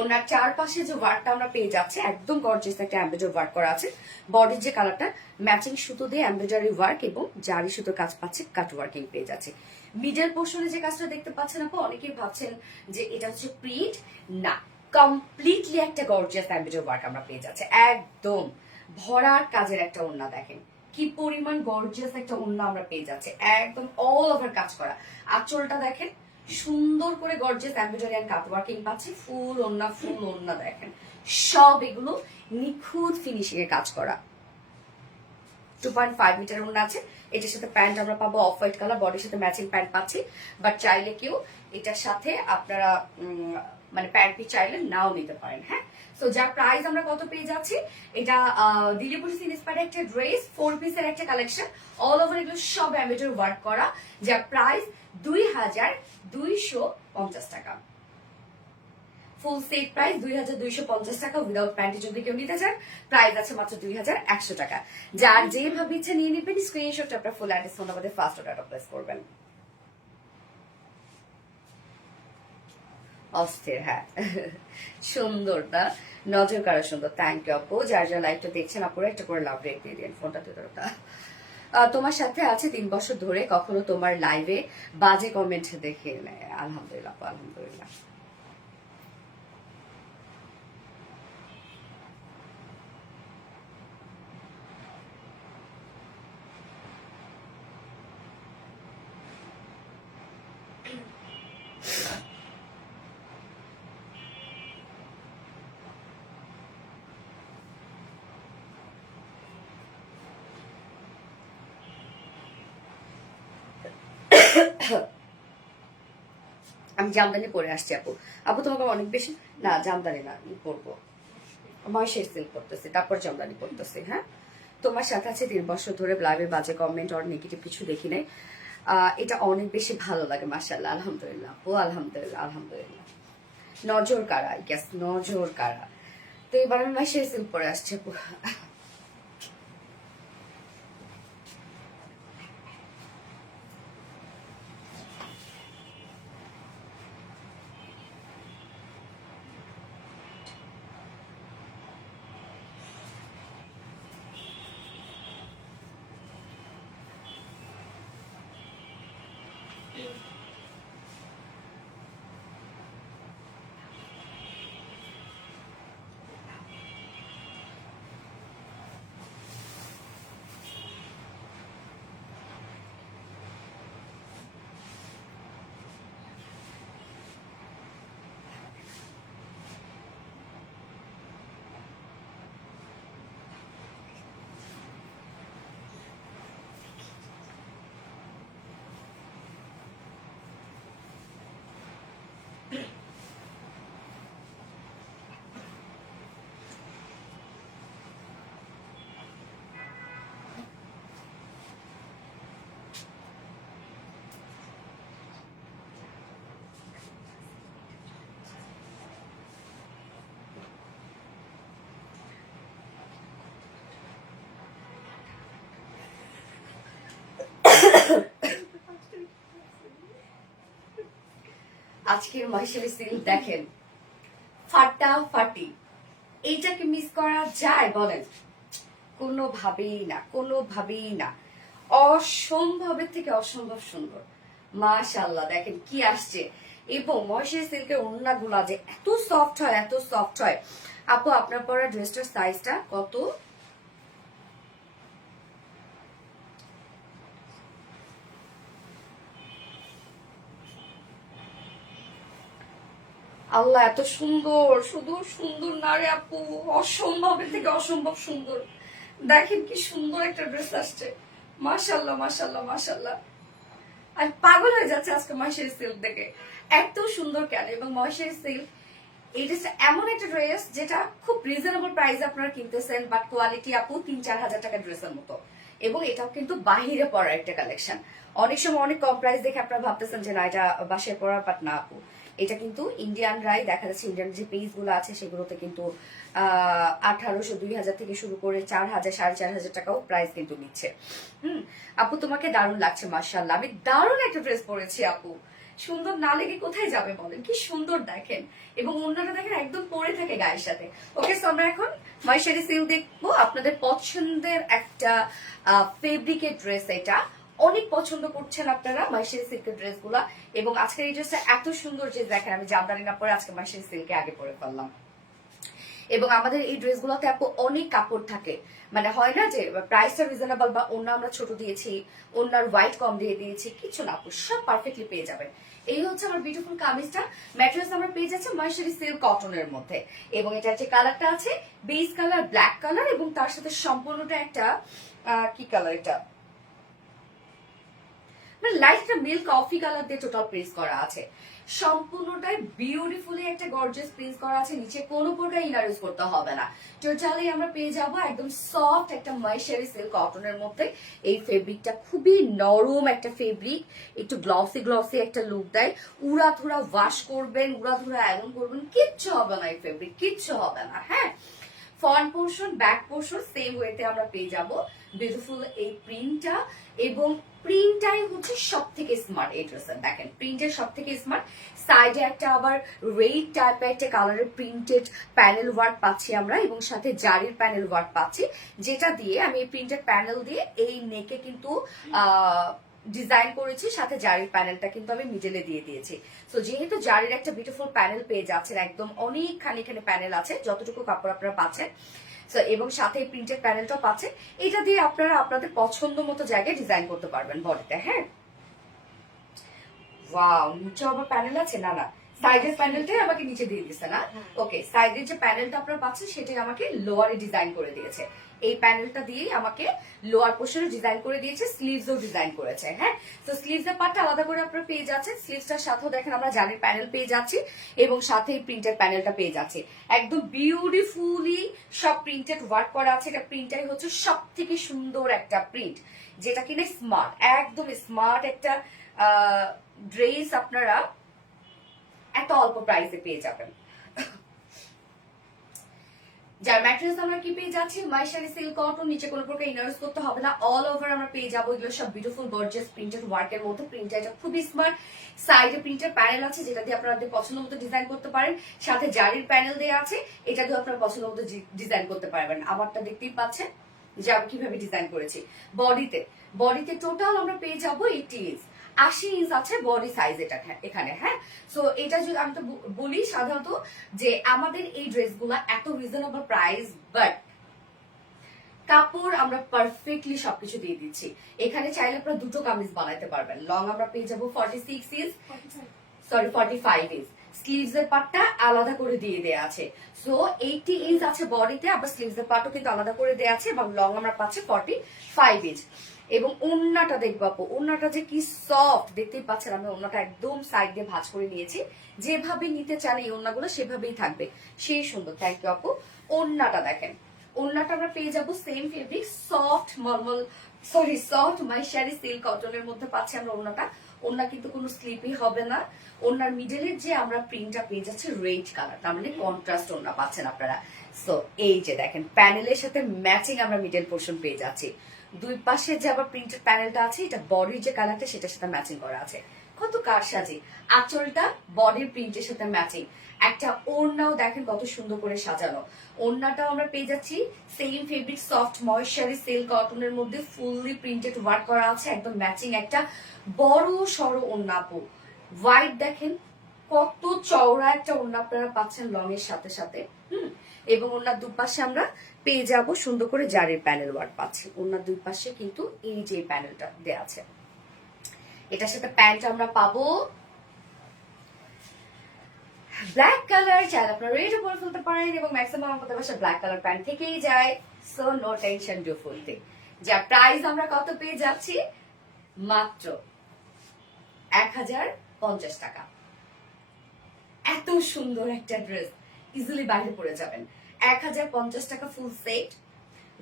ওনার চারপাশে যে ওয়ার্কটা আমরা পেয়ে যাচ্ছে, একদম গর্জিয়াস একটা এমব্রয়ডারি ওয়ার্ক করা আছে, বডির যে কালারটা ম্যাচিং সুতো দিয়ে এমব্রয়ডারি ওয়ার্ক এবং জারি সুতো কাজ পাচ্ছে, কাট ওয়ার্কিং পেয়ে যাচ্ছে। মিডল পোর্শনে যে কাজটা দেখতে পাচ্ছেন আপু, অনেকেই ভাবছেন যে এটা হচ্ছে প্রিন্ট, না, কমপ্লিটলি একটা গর্জিয়াস এমব্রয়ডারি ওয়ার্ক আমরা পেয়ে যাচ্ছে, একদম ভরার কাজের একটা ওন্না। দেখেন কি পরিমাণ গর্জিয়াস একটা ওন্না আমরা পেয়ে যাচ্ছে, একদম অল ওভার কাজ করা। আঁচলটা দেখেন সুন্দর করে gorgeous embroidery and cut working পাচ্ছি, ফুল ওন্না দেখেন, সব এগুলো নিখুঁত ফিনিশিং এ কাজ করা। 2.5 মিটার ওড়না আছে। এটার সাথে প্যান্ট আমরা পাবো অফ হোয়াইট কালার, বডির সাথে ম্যাচিং প্যান্ট পাচ্ছি। বাট চাইলে কেউ এটার সাথে আপনারা মানে প্যান্ট পি চাইলে নাও নিতে পারেন। হ্যাঁ, সো যার প্রাইস আমরা কত পেয়ে যাচ্ছি, এটা দিল্লি পুলিশ ইন্সপায়ার্ড একটা ড্রেস, 4 পিসের একটা কালেকশন, অল ওভার এগুলো সব এমব্রয়ডারি ওয়ার্ক করা, যার প্রাইস 2250 টাকা। ফুল সেট প্রাইস 2250 টাকা, উইদাউট প্যান্টে যদি কেউ নিতে চান প্রাইস আছে মাত্র 2100 টাকা। যার যেভাবে ইচ্ছে নিয়ে নেবেন, স্ক্রিনশট আপনার ফুল অ্যাড্রেস ফোন আমাদের ফার্স্ট অর্ডার প্লেস করবেন। অস্থির, হ্যাঁ সুন্দর না, নজর কারো সুন্দর। থ্যাংক ইউ আপু, যার যার লাইভটা দেখছেন আপুরা একটা করে লাভ রেট দিয়ে দিন ফোনটা ভিতরটা। তোমার সাথে আছে 3 বছর ধরে, কখনো তোমার লাইভে বাজে কমেন্ট দেখে নেয়? আলহামদুলিল্লাহ আপু, আলহামদুলিল্লাহ। আমি জামদানি পরে আসছি আপু। আপু তোমাকে অনেক বেশি না, জামদানি না পরবো, ময়সের সিল্ক করতেছি, তারপর জামদানি করতেছি। হ্যাঁ, তোমার সাথে আছে 3 বছর ধরে, লাইভে বাজে কমেন্ট আর নেগেটিভ কিছু দেখি নাই। এটা অনেক বেশি ভালো লাগে, মাশাআল্লাহ, আলহামদুলিল্লাহ আপু, আলহামদুলিল্লাহ, আলহামদুলিল্লাহ। নজর কারা, গ্যাস নজর কারা। তো এবার আমি ময়সের সিল্ক পরে আসছি আপু। আজকের মহেশ্বরী সিল্ক দেখেন, ফাটাফাটি। এইটাকে মিস করা যায় বলেন? কোনোভাবেই না, কোনোভাবেই না। অসম্ভবের থেকে অসম্ভব সুন্দর, মাশাআল্লাহ। দেখেন কি আসছে, এবং মহেশ্বরী সিল্কের ওড়নাগুলা যে এত সফট হয়, এত সফট হয়। আপু আপনার পরা ড্রেসটার সাইজটা কত? আল্লাহ, এত সুন্দর, শুধু সুন্দর না রে আপু, অসম্ভবের থেকে অসম্ভব সুন্দর। দেখেন কি সুন্দর একটা ড্রেস আসছে, মাশাআল্লাহ, মাশাআল্লাহ, মাশাআল্লাহ। আমি পাগল হয়ে যাচ্ছে আজকে মহেশ্বরী সিল্ক দেখে, এত সুন্দর কেন। এবং মহেশ্বরী সিল্ক এই ড্রেসটা এমন একটা ড্রেস যেটা খুব রিজনেবল প্রাইসে আপনারা কিনতেছেন, বাট কোয়ালিটি আপু 3-4 হাজার টাকা ড্রেসের মতো। এবং এটাও কিন্তু বাহিরে পড়ার একটা কালেকশন। অনেক সময় অনেক কম প্রাইস দেখে আপনারা ভাবতেছেন যে না এটা বাসায় পড়ার, বাট না আপু, এটা কিন্তু ইন্ডিয়ানরাই, দেখা যাচ্ছে ইন্ডিয়ান যে পেজ গুলো আছে সেগুলোতে কিন্তু 1800, 2000 থেকে শুরু করে 4000, 4500 টাকাও প্রাইস কিন্তু নিচ্ছে। আপু তোমাকে দারুণ লাগছে, মাশাআল্লাহ। আমি দারুণ একটা ড্রেস পরেছি আপু, সুন্দর না লেগে কোথায় যাবে বলেন? কি সুন্দর দেখেন, এবং অন্যরা দেখেন একদম পরে থাকে গায়ের সাথে। ওকে, সো আমরা এখন মহেশ্বরী সিল্ক দেখবো। আপনাদের পছন্দের একটা ফেব্রিকের ড্রেস, এটা অনেক পছন্দ করছেন আপনারা মহেশ্বরী সিল্কের ড্রেস গুলা। এবং আজকের এই ড্রেসটা এত সুন্দর যে দেখেন, আমি জামদানি না পরে আজকে মহেশ্বরী সিল্কে আগে পরে ফেললাম। এবং আমাদের এই ড্রেসগুলোতে আপু অনেক কাপড় থাকে, মানে হয় না যে প্রাইসটা রিজনেবল বা অন্য আমরা ছোট দিয়েছি, অন্যার হোয়াইট কম দিয়ে দিয়েছি, কিছু না আপু, সব পারফেক্টলি পেয়ে যাবেন। এই হচ্ছে আমার বিউটিফুল কামিজটা। ম্যাটেরিয়ালস আমরা পেয়ে যাচ্ছি মহেশ্বরী সিল্ক কটনের মধ্যে, এবং এটার যে কালারটা আছে বেস কালার ব্ল্যাক কালার, এবং তার সাথে সম্পূর্ণটা একটা কি কালার, এটা মানে লাইট একটা মিল্ক কফি কালার দিয়ে টোটাল প্রিন্ট করা আছে। সম্পূর্ণটাই বিউটিফুলি একটা গর্জিয়াস প্রিন্ট করা আছে, নিচে কোনো প্রকার ইনার ইউজ করতে হবে না। টোটালি আমরা পেয়ে যাব একদম সফট একটা মহেশ্বরী সিল্ক কটনের মধ্যে। এই ফেব্রিকটা খুবই নরম একটা ফেব্রিক, একটু গ্লসি গ্লসি একটা লুক দেয়। উড়াধুরা ওয়াশ করবেন, উড়াধুরা আয়রন করবেন, কিচ্ছু হবে না, এই ফেব্রিক কিচ্ছু হবে না। হ্যাঁ, front portion back portion same ওয়েতে আমরা পেয়ে যাব বিউটিফুল এই প্রিন্টটা, এবং প্রিন্টটাই হচ্ছে সব থেকে স্মার্ট এই ড্রেসের। দেখেন প্রিন্টের সব থেকে স্মার্ট, সাইডে একটা আবার রেড টাইপের একটা কালারের প্রিন্টেড প্যানেল ওয়ার্ক পাচ্ছি আমরা, এবং সাথে জারির প্যানেল ওয়ার্ক পাচ্ছি, যেটা দিয়ে আমি এই প্রিন্টেড প্যানেল দিয়ে এই নেকে কিন্তু ডিজাইন করেছি, সাথে জারির প্যানেলটা কিন্তু আমি মিডলে দিয়ে দিয়েছি। সো যেহেতু জারির একটা বিউটিফুল প্যানেল পেয়ে যাচ্ছেন, একদম অনেকখানি এখানে প্যানেল আছে, যতটুকু কাপড় আপনারা পাচ্ছেন, এবং সাথে প্রিন্টেড প্যানেলটাও পাচ্ছেন। এটা দিয়ে আপনারা আপনাদের পছন্দ মতো জায়গায় ডিজাইন করতে পারবেন বডিতে। হ্যাঁ, ওয়াও, নিচে আবার প্যানেল আছে, না না সাইডের প্যানেলটাই আমাকে নিচে দিয়ে দিচ্ছে না। ওকে, সাইডের যে প্যানেলটা আপনারা পাচ্ছেন সেটাই আমাকে লোয়ারে ডিজাইন করে দিয়েছে। এই প্যানেলটা দিয়েই আমাকে লোয়ার পোর্শনে ডিজাইন করে দিয়েছে, স্লিভসও ডিজাইন করেছে। হ্যাঁ, তো স্লিভসের পার্টটা আলাদা করে আপনারা পেয়ে যাচ্ছেন, স্লিভসটার সাথেও দেখেন আমরা জারির প্যানেল পেয়ে যাচ্ছি, এবং সাথে প্রিন্টেড প্যানেলটা পেয়ে যাচ্ছি। একদম বিউটিফুলি সব প্রিন্টেড ওয়ার্ক করা আছে। এটা প্রিন্টটাই হচ্ছে সব থেকে সুন্দর একটা প্রিন্ট, যেটা কিনা স্মার্ট, একদম স্মার্ট একটা ড্রেস আপনারা এত অল্প প্রাইসে পেয়ে যাবেন। যার ম্যাটেরিয়ালস আমরা কি পেয়ে যাচ্ছি, মহেশ্বরী সিল্ক কটন, নিচে কোনো প্রকার ইনার ইউজ করতে হবে না, অল ওভার আমরা পেয়ে যাবো এগুলো সব বিউটিফুল গর্জিয়াস প্রিন্টেড ওয়ার্কের মধ্যে। প্রিন্টটা এটা খুবই স্মার্ট, সাইডে প্রিন্টের প্যানেল আছে যেটা দিয়ে আপনাদের পছন্দ মতো ডিজাইন করতে পারেন, সাথে জারির প্যানেল দেওয়া আছে, এটা দিয়ে আপনার পছন্দ মতো ডিজাইন করতে পারবেন। আমারটা দেখতেই পাচ্ছেন যে আমি কিভাবে ডিজাইন করেছি। বডিতে টোটাল আমরা পেয়ে যাবো 80 ইঞ্চ আছে বডি সাইজ এটা এখানে। হ্যাঁ, সো এটা যদি আমি তো বলি সাধারণত যে আমাদের এই ড্রেসগুলো এত রিজনেবল প্রাইস, বাট কাপড় আমরা পারফেক্টলি সবকিছু দিয়ে দিচ্ছি। এখানে চাইলে আপনারা দুটো কামিজ বানাইতে পারবেন। লং আমরা পেয়ে যাবো 45 ইঞ্চ, স্লিভস এর পার্টটা আলাদা করে দিয়ে দেয়া আছে। সো 80 ইঞ্চ আছে বডিতে, আবার স্লিভস এর পার্টও কিন্তু আলাদা করে দেয়া আছে, এবং লং আমরা পাচ্ছি 45 ইঞ্চ। এবং ওন্নাটা দেখবো আপু, ওন্নাটা যে কি সফট দেখতেই পাচ্ছেন। আমি ওন্নাটা একদম সাইড দিয়ে ভাঁজ করে নিয়েছি, যেভাবে নিতে চান এই ওন্নাগুলো সেভাবেই থাকবে, সেই সুন্দর। থ্যাংক ইউ আপু। ওন্নাটা দেখেন, ওন্নাটা আমরা পেয়ে যাবো same fabric, soft Maheshwari silk কটনের মধ্যে পাচ্ছি আমরা ওন্নাটা। ওন্না কিন্তু কোনো স্লিপই হবে না। ওন্নার মিডলের যে আমরা প্রিন্টটা পেয়ে যাচ্ছি রেড কালার, তার মানে কন্ট্রাস্ট ওন্না পাচ্ছেন আপনারা। সো এই যে দেখেন প্যানেলের সাথে ম্যাচিং আমরা মিডল পোর্শন পেয়ে যাচ্ছি। দুই পাশে যে আবার প্রিন্টেড প্যানেলটা আছে, এটা বডির যে কালারটা সেটার সাথে ম্যাচিং করা আছে। কত কারসাজি, আঁচলটা বডির প্রিন্টের সাথে ম্যাচিং। একটা ওড়নাও দেখেন কত সুন্দর করে সাজানো। ওড়নাটাও আমরা পেয়ে যাচ্ছি সেম ফেব্রিক, সফট ময়েশ্চারি সিল্ক কটনের মধ্যে ফুললি প্রিন্টেড ওয়ার্ক করা আছে, একদম ম্যাচিং একটা বড় সড়ো ওড়না। আপু হোয়াইট দেখেন কত চওড়া একটা ওড়না আপনারা পাচ্ছেন লং এর সাথে সাথে। এবং ওনার দুপাশে আমরা পেয়ে যাব সুন্দর করে জারির প্যানেল ওয়ার্ক পাচ্ছি। ওনার দুই পাশে কিন্তু এই যে প্যানেলটা দেয়া আছে। এটার সাথে প্যান্ট আমরা পাবো ব্ল্যাক কালার, চাইলে আপনারা রেডও পরে ফেলতে পারেন, এবং ম্যাক্সিমাম আমাদের বাসায় ব্ল্যাক কালার প্যান্ট থেকেই যায়। So no tension, do full thing. যা প্রাইস আমরা কত পেয়ে যাচ্ছি, মাত্র 1050 টাকা। এত সুন্দর একটা ড্রেস ইজিলি বাইরে পরে যাবেন। 1050 টাকা ফুল সেট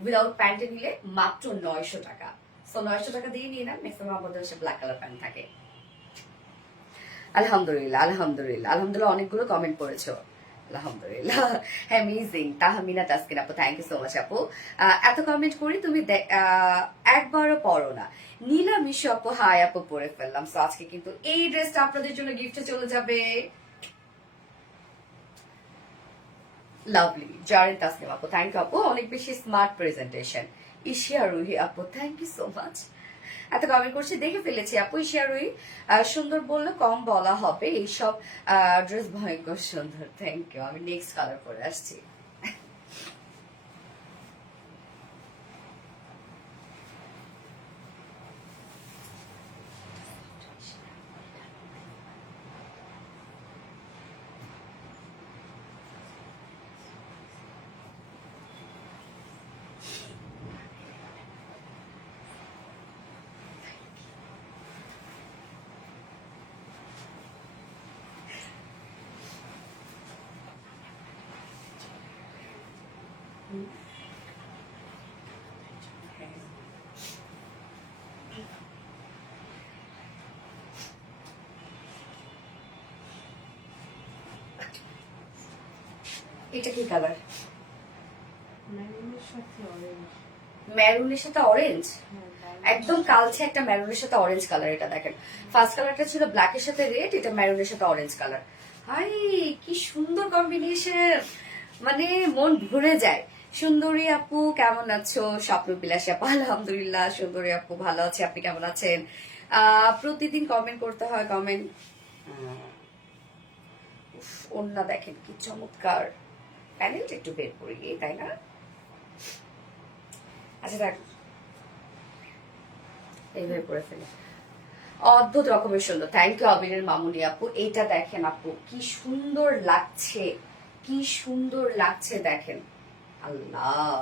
উইদাউট প্যান্টে নিলে মাত্র 900 টাকা। সো 900 টাকা দিয়ে নিয়ে নেন, ম্যাক্সিমাম আমাদের ব্ল্যাক কালার প্যান্ট থাকে। আলহামদুলিল্লাহ আলহামদুলিল্লাহ আলহামদুলিল্লাহ, অনেকগুলো কমেন্ট করেছো, আলহামদুলিল্লাহ, অ্যামেজিং। তাহমিনা তাসকিন আপু, থ্যাংক ইউ সো মাচ আপু। এত কমেন্ট করি তুমি একবারও পড়ো না। নীলা মিশু আপু, হাই আপু, পরে ফেললাম। সো আজকে কিন্তু এই ড্রেসটা আপনাদের জন্য গিফটে চলে যাবে। লাভলি জারিন তাসনিম আপু, থ্যাংক ইউ আপু, অনেক বেশি স্মার্ট প্রেজেন্টেশন। ইশিয়া রুহি আপু, থ্যাংক ইউ সো মাচ। এত কমেন্ট করছি দেখে ফেলেছি আপু। ইশিয়া রুহি, সুন্দর বললে কম বলা হবে, এইসব ড্রেস ভয়ঙ্কর সুন্দর। Thank you. আমি নেক্সট কালার পরে আসছি। এটা কি কালার? মেরুনের সাথে অরেঞ্জ, একদম কালচে একটা মেরুনের সাথে অরেঞ্জ কালার। এটা দেখেন, ফার্স্ট কালারটা ছিল ব্ল্যাকের সাথে রেড, এটা মেরুনের সাথে অরেঞ্জ কালার। হাই কি সুন্দর কম্বিনেশন, মানে মন ভরে যায়। সুন্দরী আপু কেমন আছো? স্বপ্ন বিলাসী আপু আলহামদুলিল্লাহ। সুন্দরী আপু ভালো আছে, আপনি কেমন আছেন? প্রতিদিন কমেন্ট করতে হয়, কমেন্ট। ওন্না দেখেন কি চমৎকার, প্যানেলটা একটু বের করে গিয়ে, তাই না? আচ্ছা দেখ, এইভাবে করে ফেলে, অদ্ভুত রকমের সুন্দর। থ্যাংক ইউ আবিরের মামুনি আপু। এইটা দেখেন আপু কি সুন্দর লাগছে, কি সুন্দর লাগছে দেখেন। আল্লাহ,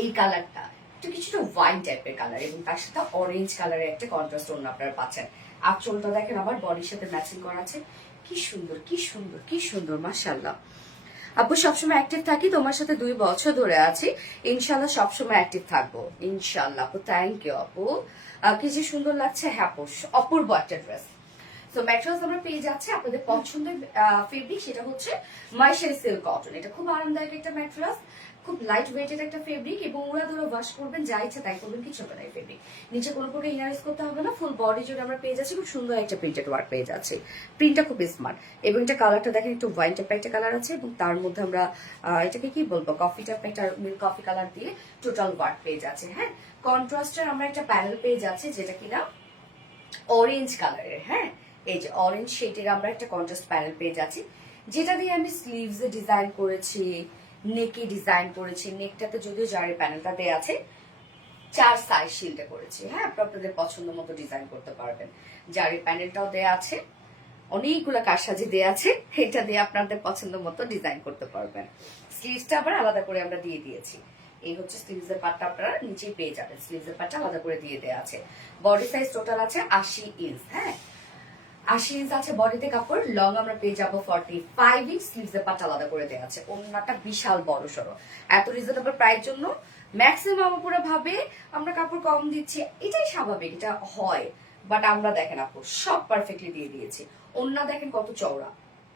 এই কালারটা একটু কিছুটা হোয়াইট টাইপের কালার এবং তার সাথে অরেঞ্জ কালারের একটা কন্ট্রাস্ট অন্য আপনারা পাচ্ছেন। আঁচলটা দেখেন আবার বডির সাথে ম্যাচিং করা আছে। কি সুন্দর, কি সুন্দর, কি সুন্দর, মাশাআল্লাহ। আপু সবসময় অ্যাক্টিভ থাকি, তোমার সাথে 2 বছর ধরে আছি, ইনশাল্লাহ সবসময় অ্যাক্টিভ থাকবো ইনশাল্লাহ আপু। থ্যাংক ইউ আপু। কি যে সুন্দর লাগছে, হ্যাঁ আপু অপূর্ব একটা ড্রেস। তো ম্যাটেরিয়ালস আমরা পেয়ে যাচ্ছি আপনাদের পছন্দের ফেব্রিক, সেটা হচ্ছে মাইশারি সিল্ক কটন। এটা খুব আরামদায়ক একটা ম্যাটেরিয়ালস, খুব লাইট ওয়েটেড একটা ফেব্রিক এবং ওরা ধরো ওয়াশ করবেন, যা ইচ্ছা তাই করবেন, কিছু হবে না। এই ফেব্রিক নিচে কোনো প্রকার ইনারাইজ করতে হবে না, ফুল বডি জুড়ে আমরা পেয়ে যাচ্ছি খুব সুন্দর একটা প্রিন্টেড ওয়ার্ক পেয়ে যাচ্ছি। প্রিন্টটা খুব স্মার্ট এবং এটা কালারটা দেখেন একটু ওয়াইন টাইপের একটা কালার আছে এবং তার মধ্যে আমরা এটাকে কি বলবো, কফি টাইপের একটা মিল্ক কফি কালার দিয়ে টোটাল ওয়ার্ক পেয়ে যাচ্ছে। হ্যাঁ, কন্ট্রাস্টের আমরা একটা প্যানেল পেয়ে যাচ্ছি যেটা কিনা অরেঞ্জ কালারের। হ্যাঁ, এই যে অরেঞ্জ শেডের আমরা একটা কন্ট্রাস্ট প্যানেল পেয়ে যাচ্ছি, যেটা দিয়ে আমি স্লিভস এ ডিজাইন করেছি, নেকে ডিজাইন করেছি। নেকটাতে যদিও জারের প্যানেলটা দেয়া আছে, 4 সাইজ শিল্ডে করেছি। হ্যাঁ, আপনাদের পছন্দ মতো ডিজাইন করতে পারবেন। জারের প্যানেলটাও দেয়া আছে, অনেকগুলো কারসাজি দেয়া আছে, এটা দিয়ে আপনাদের পছন্দ মতো ডিজাইন করতে পারবেন। স্লিভসটা আবার আলাদা করে আমরা দিয়ে দিয়েছি। এই হচ্ছে স্লিভসের পার্টটা, আপনারা নিচেই পেয়ে যাবেন। স্লিভসের পার্টটা আলাদা করে দিয়ে দেওয়া আছে। বডি সাইজ টোটাল আছে 80 ইঞ্চ। হ্যাঁ, 80 ইঞ্চ আছে বডিতে কাপড়। লং আমরা পেয়ে যাবো 45 ইঞ্চ। স্লিভসের পার্টটা আলাদা করে দেওয়া আছে। ওন্নাটা বিশাল বড় সড়ো, এত রিজনেবল প্রাইস জন্য ম্যাক্সিমাম পুরো ভাবে আমরা কাপড় কম দিচ্ছি, এটাই স্বাভাবিক, এটা হয়। বাট আমরা দেখেন আপু সব পারফেক্টলি দিয়ে দিয়েছি। ওন্না দেখেন কত চওড়া,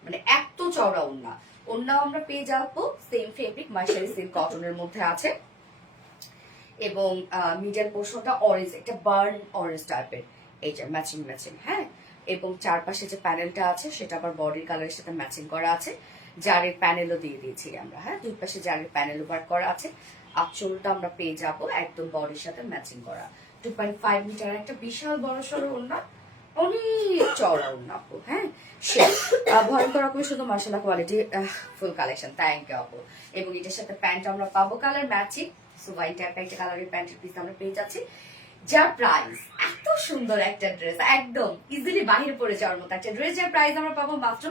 মানে এত চওড়া ওন্না। ওন্নাও আমরা পেয়ে যাবো সেম ফেব্রিক মাইশারি সিল্ক কটনের মধ্যে আছে এবং মিডল পোর্শনটা অরেঞ্জ, একটা বার্ন অরেঞ্জ টাইপের, এই যে ম্যাচিং ম্যাচিং। হ্যাঁ, এবং চারপাশে যে প্যানেলটা আছে সেটা আবার বডির কালারের সাথে ম্যাচিং করা আছে। জারের প্যানেলও দিয়ে দিয়েছি আমরা। হ্যাঁ, দুই পাশে জারের প্যানেল ওয়ার্ক করা আছে। আঁচলটা আমরা পেয়ে যাবো একদম বডির সাথে ম্যাচিং করা। 2.5 মিটার একটা বিশাল বড় সড়ো ওন্না, অনেক চওড়া ওন্না আপু। হ্যাঁ, সে ভয়ঙ্কর রকমের শুধু মার্শাল্লাহ quality full collection. Thank you আপু। এবং এটার সাথে প্যান্ট আমরা পাবো কালার ম্যাচিং, সো হোয়াইট টাইপের একটা কালারের প্যান্টের পিস আমরা পেয়ে যাচ্ছি। যার প্রাইস, এত সুন্দর একটা ড্রেস, একদম ইজিলি বাহিরে পড়ে যাওয়ার মতো একটা ড্রেস, যার প্রাইস আমরা পাবো মাত্র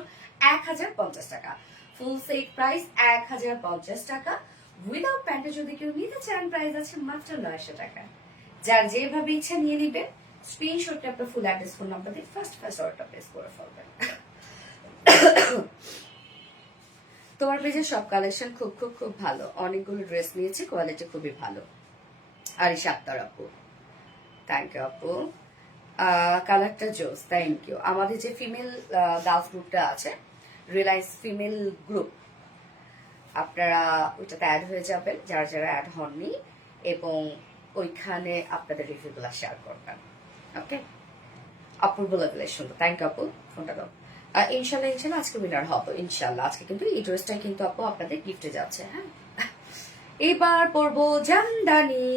1050 টাকা। ফুল সেট প্রাইস 1050 টাকা। উইদাউট প্যান্টে যদি কেউ নিতে চান, প্রাইস আছে মাত্র 900 টাকা। যার যেভাবে ইচ্ছা নিয়ে নিবে, স্ক্রিনশটটা আপনার ফুল অ্যাড্রেস ফোন নাম্বার দিয়ে ফার্স্ট অর্ডারটা প্লেস করে ফেলবেন। তোমার পেজে সব কালেকশন খুব খুব খুব ভালো, অনেকগুলো ড্রেস নিয়েছি, কোয়ালিটি খুবই ভালো। আরিশ আক্তার আপু, থ্যাংক ইউ আপু। কালারটা জোস, থ্যাংক ইউ। আমাদের যে ফিমেল গার্লস গ্রুপটা আছে, রিলায়েন্স ফিমেল গ্রুপ, আপনারা ওইটাতে অ্যাড হয়ে যাবেন যারা যারা অ্যাড হননি, এবং ওইখানে আপনাদের রিভিউগুলো শেয়ার করবেন। ওকে, অপূর্ব লাগলে সুন্দর। থ্যাংক ইউ আপু, ফোনটা দাও। ইনশাল্লাহ ইনশাল্লাহ আজকে উইনার হবো ইনশাল্লাহ। আজকে কিন্তু এই ড্রেসটাই কিন্তু আপু আপনাদের গিফটে যাচ্ছে। হ্যাঁ, এবার পরবো জামদানি।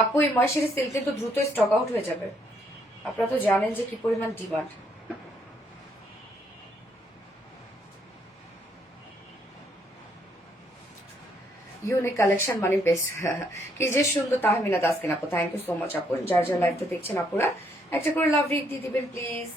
আপু এই ময়সের সিল্ক কিন্তু দ্রুত স্টক আউট হয়ে যাবে, আপনারা তো জানেন যে কি পরিমাণ ডিমান্ড। ইউনিক কালেকশন মানে বেস্ট। কি যে সুন্দর তাহমিনা তাসকিন আপু, থ্যাংক ইউ সো মাচ আপু। যার যার লাইভটা দেখছেন আপুরা একটা করে লাভ রিক দিয়ে দিবেন প্লিজ।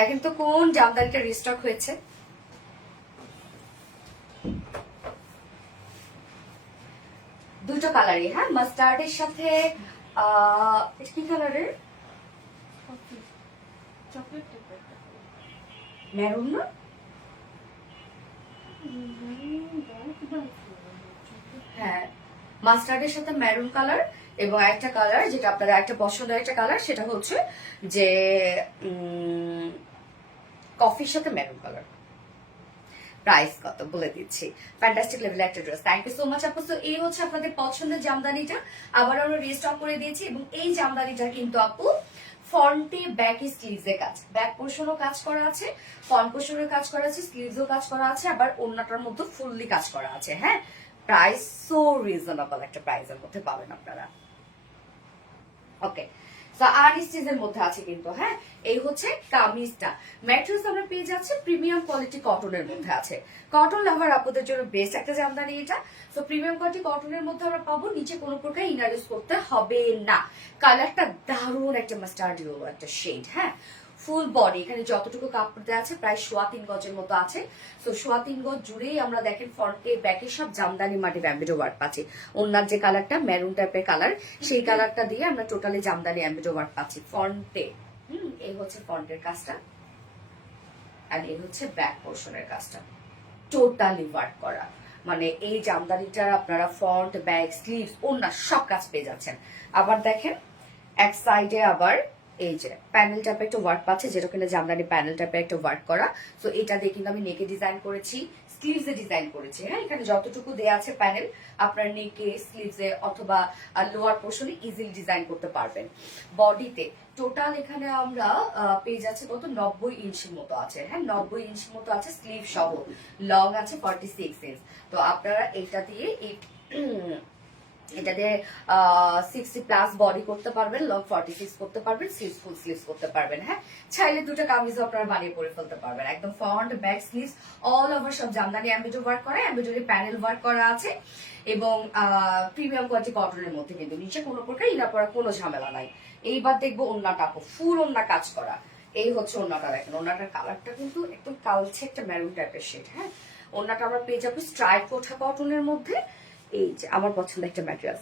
দেখেন তো কোন জামদানিটা রিস্টক হয়েছে। দুটো কালারই, হ্যাঁ, মাস্টার্ডের সাথে এটা কি কালারের, মেরুন না, হ্যাঁ মাস্টার্ডের সাথে মেরুন কালার, এবং একটা কালার যেটা আপনাদের একটা পছন্দের একটা কালার সেটা হচ্ছে যে কফির সাথে মেরুন কালার। প্রাইস কত বলে দিচ্ছি, ফ্যান্টাস্টিক লেভেলের একটা dress. Thank you so much আপু। তো এই হচ্ছে আপনাদের পছন্দের জামদানিটা, আবার আমরা রিস্টক করে দিয়েছি। এবং এই জামদানিটা কিন্তু আপু ফ্রন্টে ব্যাক স্লিভসে কাজ, ব্যাক পোর্শনও কাজ করা আছে, ফ্রন্ট পোর্শনের কাজ করা আছে, স্লিভসও কাজ করা আছে, আবার ওড়নাটার মধ্যে ফুললি কাজ করা আছে। হ্যাঁ, প্রাইস সো রিজনেবল একটা প্রাইসের মধ্যে পাবেন আপনারা। ওকে, আর স্টিচের মধ্যে আছে কিন্তু, হ্যাঁ। এই হচ্ছে কামিজটা, ম্যাট্রেস আমরা পেয়ে যাচ্ছি প্রিমিয়াম কোয়ালিটি কটনের মধ্যে আছে। কটন লাভার আপুদের জন্য বেস্ট একটা জামদানি এটা। তো প্রিমিয়াম কোয়ালিটি কটনের মধ্যে আমরা পাবো, নিচে কোনো প্রকার ইনার ইউজ করতে হবে না। কালারটা দারুণ একটা মাস্টার্ড ইয়েলো একটা শেড, হ্যাঁ। ফুল বডি এখানে যতটুকু কাপড় দেওয়া আছে প্রায় 3.25 গজের মতো আছে। তো 3.25 গজ জুড়েই আমরা দেখেন ফ্রন্টে ব্যাকে সব জামদানি মাটি ব্যাম্বিডো ওয়ার্ক পাচ্ছি। ওনার যে কালারটা মেরুন টাইপের কালার, সেই কালারটা দিয়ে আমরা টোটালি জামদানি অ্যাম্বিডো ওয়ার্ক পাচ্ছি ফ্রন্টে। এই হচ্ছে ফ্রন্টের কাজটা, আর এই হচ্ছে ব্যাক পোর্শনের কাজটা, টোটালি ওয়ার্ক করা। মানে এই জামদানিটার আপনারা ফ্রন্ট, ব্যাক, স্লিভস, ওনার সব কাজ পেয়ে যাচ্ছেন। আবার দেখেন এক সাইডে আবার এই যে প্যানেল টাইপের একটা ওয়ার্ক পাচ্ছে, যেটা কিনা জামদানি প্যানেল টাইপের একটা ওয়ার্ক করা। তো এটা দিয়ে কিন্তু আমি নেকে ডিজাইন করেছি, স্লিভসে ডিজাইন করেছি। হ্যাঁ, এখানে যতটুকু দেয়া আছে প্যানেল আপনার নেকে, স্লিভসে অথবা লোয়ার পোর্শনে ইজিলি ডিজাইন করতে পারবেন। বডিতে টোটাল এখানে আমরা পেয়ে যাচ্ছে কত 90 ইঞ্চির মতো আছে। হ্যাঁ, 90 ইঞ্চির মতো আছে স্লিভ সহ, লং আছে 46 ইঞ্চ। তো আপনারা এটা দিয়ে এটা দিয়ে 60 প্লাস বডি করতে পারবেন, লং 46 করতে পারবেন, স্লিভস ফুল স্লিভস করতে পারবেন। হ্যাঁ, চাইলে দুটো কামিজও আপনারা বানিয়ে পরে ফেলতে পারবেন। একদম front, back, sleeves all over সব জামদানি এমব্রয়ডারি ওয়ার্ক করা, এমব্রয়ডারি প্যানেল ওয়ার্ক করা আছে, এবং প্রিমিয়াম কোয়ালিটি কটনের মধ্যে কিন্তু নিচে কোনো প্রকার ইনার পরা কোনো ঝামেলা নাই। এইবার দেখবো ওন্নাটা, ফুল ওন্না কাজ করা। এই হচ্ছে ওন্নাটা, দেখেন ওন্নাটার কালারটা কিন্তু একদম কালচে একটা মেরুন টাইপের শেড। হ্যাঁ, ওন্নাটা আমরা পেয়ে যাবো স্ট্রাইপ কোঠা কটনের মধ্যে। এই যে আমার পছন্দ একটা ম্যাটেরিয়াল।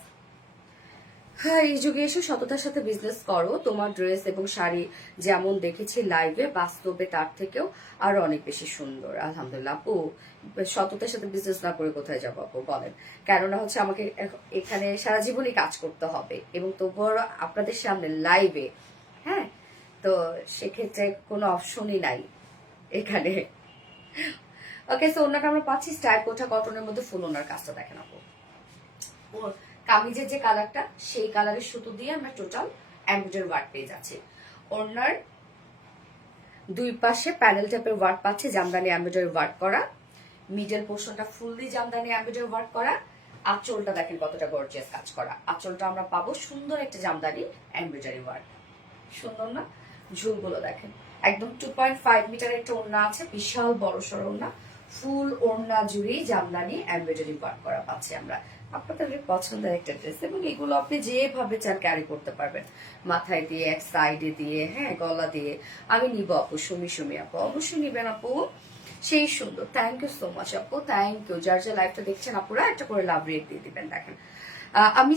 হ্যাঁ, এই যুগে এসে সততার সাথে বিজনেস করো। তোমার ড্রেস এবং শাড়ি যেমন দেখেছি লাইভে, বাস্তবে তার থেকেও আরো অনেক বেশি সুন্দর। আলহামদুলিল্লাহ আপু, সততার সাথে বিজনেস না করে কোথায় যাবো আপু বলেন? কেননা হচ্ছে আমাকে এখানে সারা জীবনই কাজ করতে হবে, এবং তবুও আপনাদের সামনে লাইভে, হ্যাঁ, তো সেক্ষেত্রে কোনো অপশনই নাই এখানে। ওকে, সো ওনাটা আমরা পাচ্ছি স্টাইপ কোঠা কটনের মধ্যে, ফুল ওনার কাজটা দেখেন আপু। কামিজের যে কালারটা সেই কালারের সুতো দিয়ে আমরা টোটাল এমব্রয়ডারি ওয়ার্ক পেয়ে যাচ্ছি। ওনার দুই পাশে প্যানেল টাইপের ওয়ার্ক পাচ্ছে, জামদানি এমব্রয়ডারি ওয়ার্ক করা। মিডল পোর্শনটা ফুললি জামদানি এমব্রয়ডারি ওয়ার্ক করা। আঁচলটা দেখেন কতটা গর্জিয়াস কাজ করা। আঁচলটা আমরা পাবো সুন্দর একটা জামদানি এমব্রয়ডারি ওয়ার্ক। সুন্দর না? ঝুলগুলো দেখেন একদম 2.5 মিটার একটা ওড়না আছে, বিশাল বড় সড় ওড়না, ফুল ওড়না জুড়েই জামদানি এমব্রয়ডারি ওয়ার্ক করা পাচ্ছি আমরা। আপনাদের পছন্দের একটা ড্রেস, এবং এগুলো আপনি যেভাবে চান ক্যারি করতে পারবেন, মাথায় দিয়ে, এক সাইডে দিয়ে, হ্যাঁ, গলা দিয়ে। আমি নিব আপু, সুমি সুমি আপু অবশ্যই নিবেন আপু, সেই সুন্দর। থ্যাংক ইউ সো মাচ আপু, থ্যাংক ইউ। যার যে লাইভটা দেখছেন আপুরা একটা করে লাভ রেট দিয়ে দিবেন। দেখেন আমি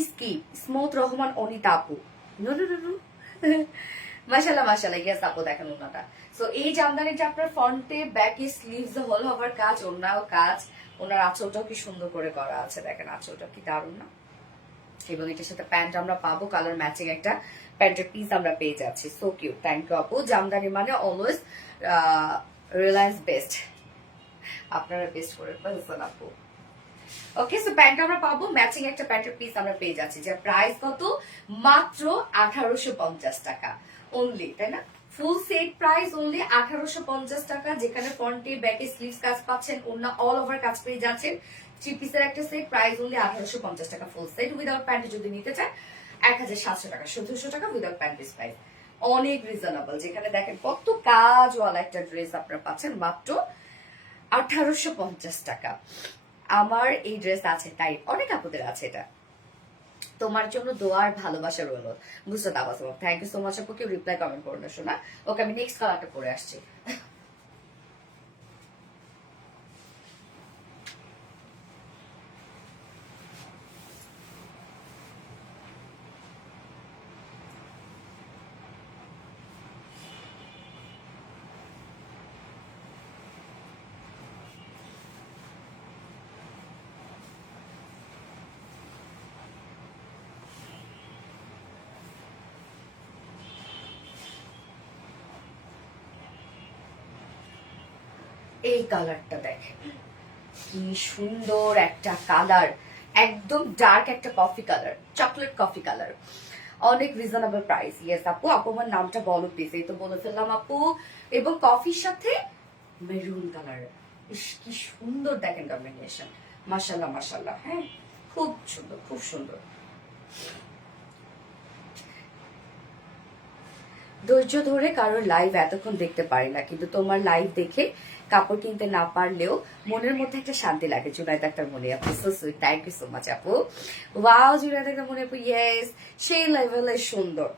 স্মুথ রহমান অনিতা আপু, নো নো নো মাশাআল্লাহ মাশাআল্লাহ, ইয়েস আপু দেখেন ওনাটা। সো এই জামদানিটা আপনার ফ্রন্টে, ব্যাকে, স্লিভস হল ওভার কাজ, ওনাও কাজ, ওনার আঁচলটাও কি সুন্দর করে করা আছে, দেখেন আঁচলটা কি দারুণ না? এবং এটার সাথে প্যান্ট আমরা পাবো, কালার ম্যাচিং একটা প্যান্টের পিস আমরা পেয়ে যাচ্ছি। সো কিউট, থ্যাংক ইউ আপু। জামদানি মানে অলওয়েজ রিলায়েন্স বেস্ট, আপনারা বেস্ট করে ফেলছেন আপু। ওকে, সো প্যান্ট আমরা পাবো, ম্যাচিং একটা প্যান্টের পিস আমরা পেয়ে যাচ্ছি, যার প্রাইস কত? মাত্র 1850 টাকা অনলি, তাই না? ফুল সেট প্রাইস অনলি 1850 টাকা, যেখানে ফ্রন্টে, ব্যাকে, স্লিভস কাজ পাচ্ছেন, ওন্না অল ওভার কাজ পেয়ে যাচ্ছেন। 3 পিসের একটা সেট প্রাইস অনলি 1850 টাকা ফুল সেট। উইদাউট প্যান্ট যদি নিতে চান 1700 টাকা, 1700 টাকা উইদাউট প্যান্ট পিস প্রাইস। অনেক রিজনেবল, যেখানে দেখেন কত কাজওয়ালা একটা ড্রেস আপনারা পাচ্ছেন মাত্র 1850 টাকা। আমার এই ড্রেস আছে, তাই অনেক আপুদের আছে এটা। তোমার জন্য দোয়ার ভালোবাসা রইল, বুঝতে পারছো? থ্যাংক ইউ সো মাচ আপু। কেউ রিপ্লাই কমেন্ট করো না শোনা। ওকে, আমি নেক্সট কালারটা পরে আসছি। এই কালারটা দেখেন, কি সুন্দর একটা কালার, একদম ডার্ক একটা coffee colour, chocolate coffee colour, অনেক রিজনেবল প্রাইস। ইয়েস আপু, আপু আমার নামটা বলো প্লিজ। এই তো বলে ফেললাম আপু। এবং কফির সাথে মেরুন কালার, কি সুন্দর দেখেন কম্বিনেশন, মাশাল্লাহ মাশাল্লাহ। হ্যাঁ, খুব সুন্দর, খুব সুন্দর। ধৈর্য ধরে কারোর লাইভ এতক্ষণ দেখতে পারি না, কিন্তু তোমার লাইভ দেখে কাপড় কিনতে না পারলেও মনের মধ্যে একটা শান্তি লাগে। জুনাইদ আক্তার মনে আপু, so sweet, thank you so much আপু। ওয়াও জুনাইদ আক্তার মনে আপু, ইয়েস, সেই লেভেলে সুন্দর।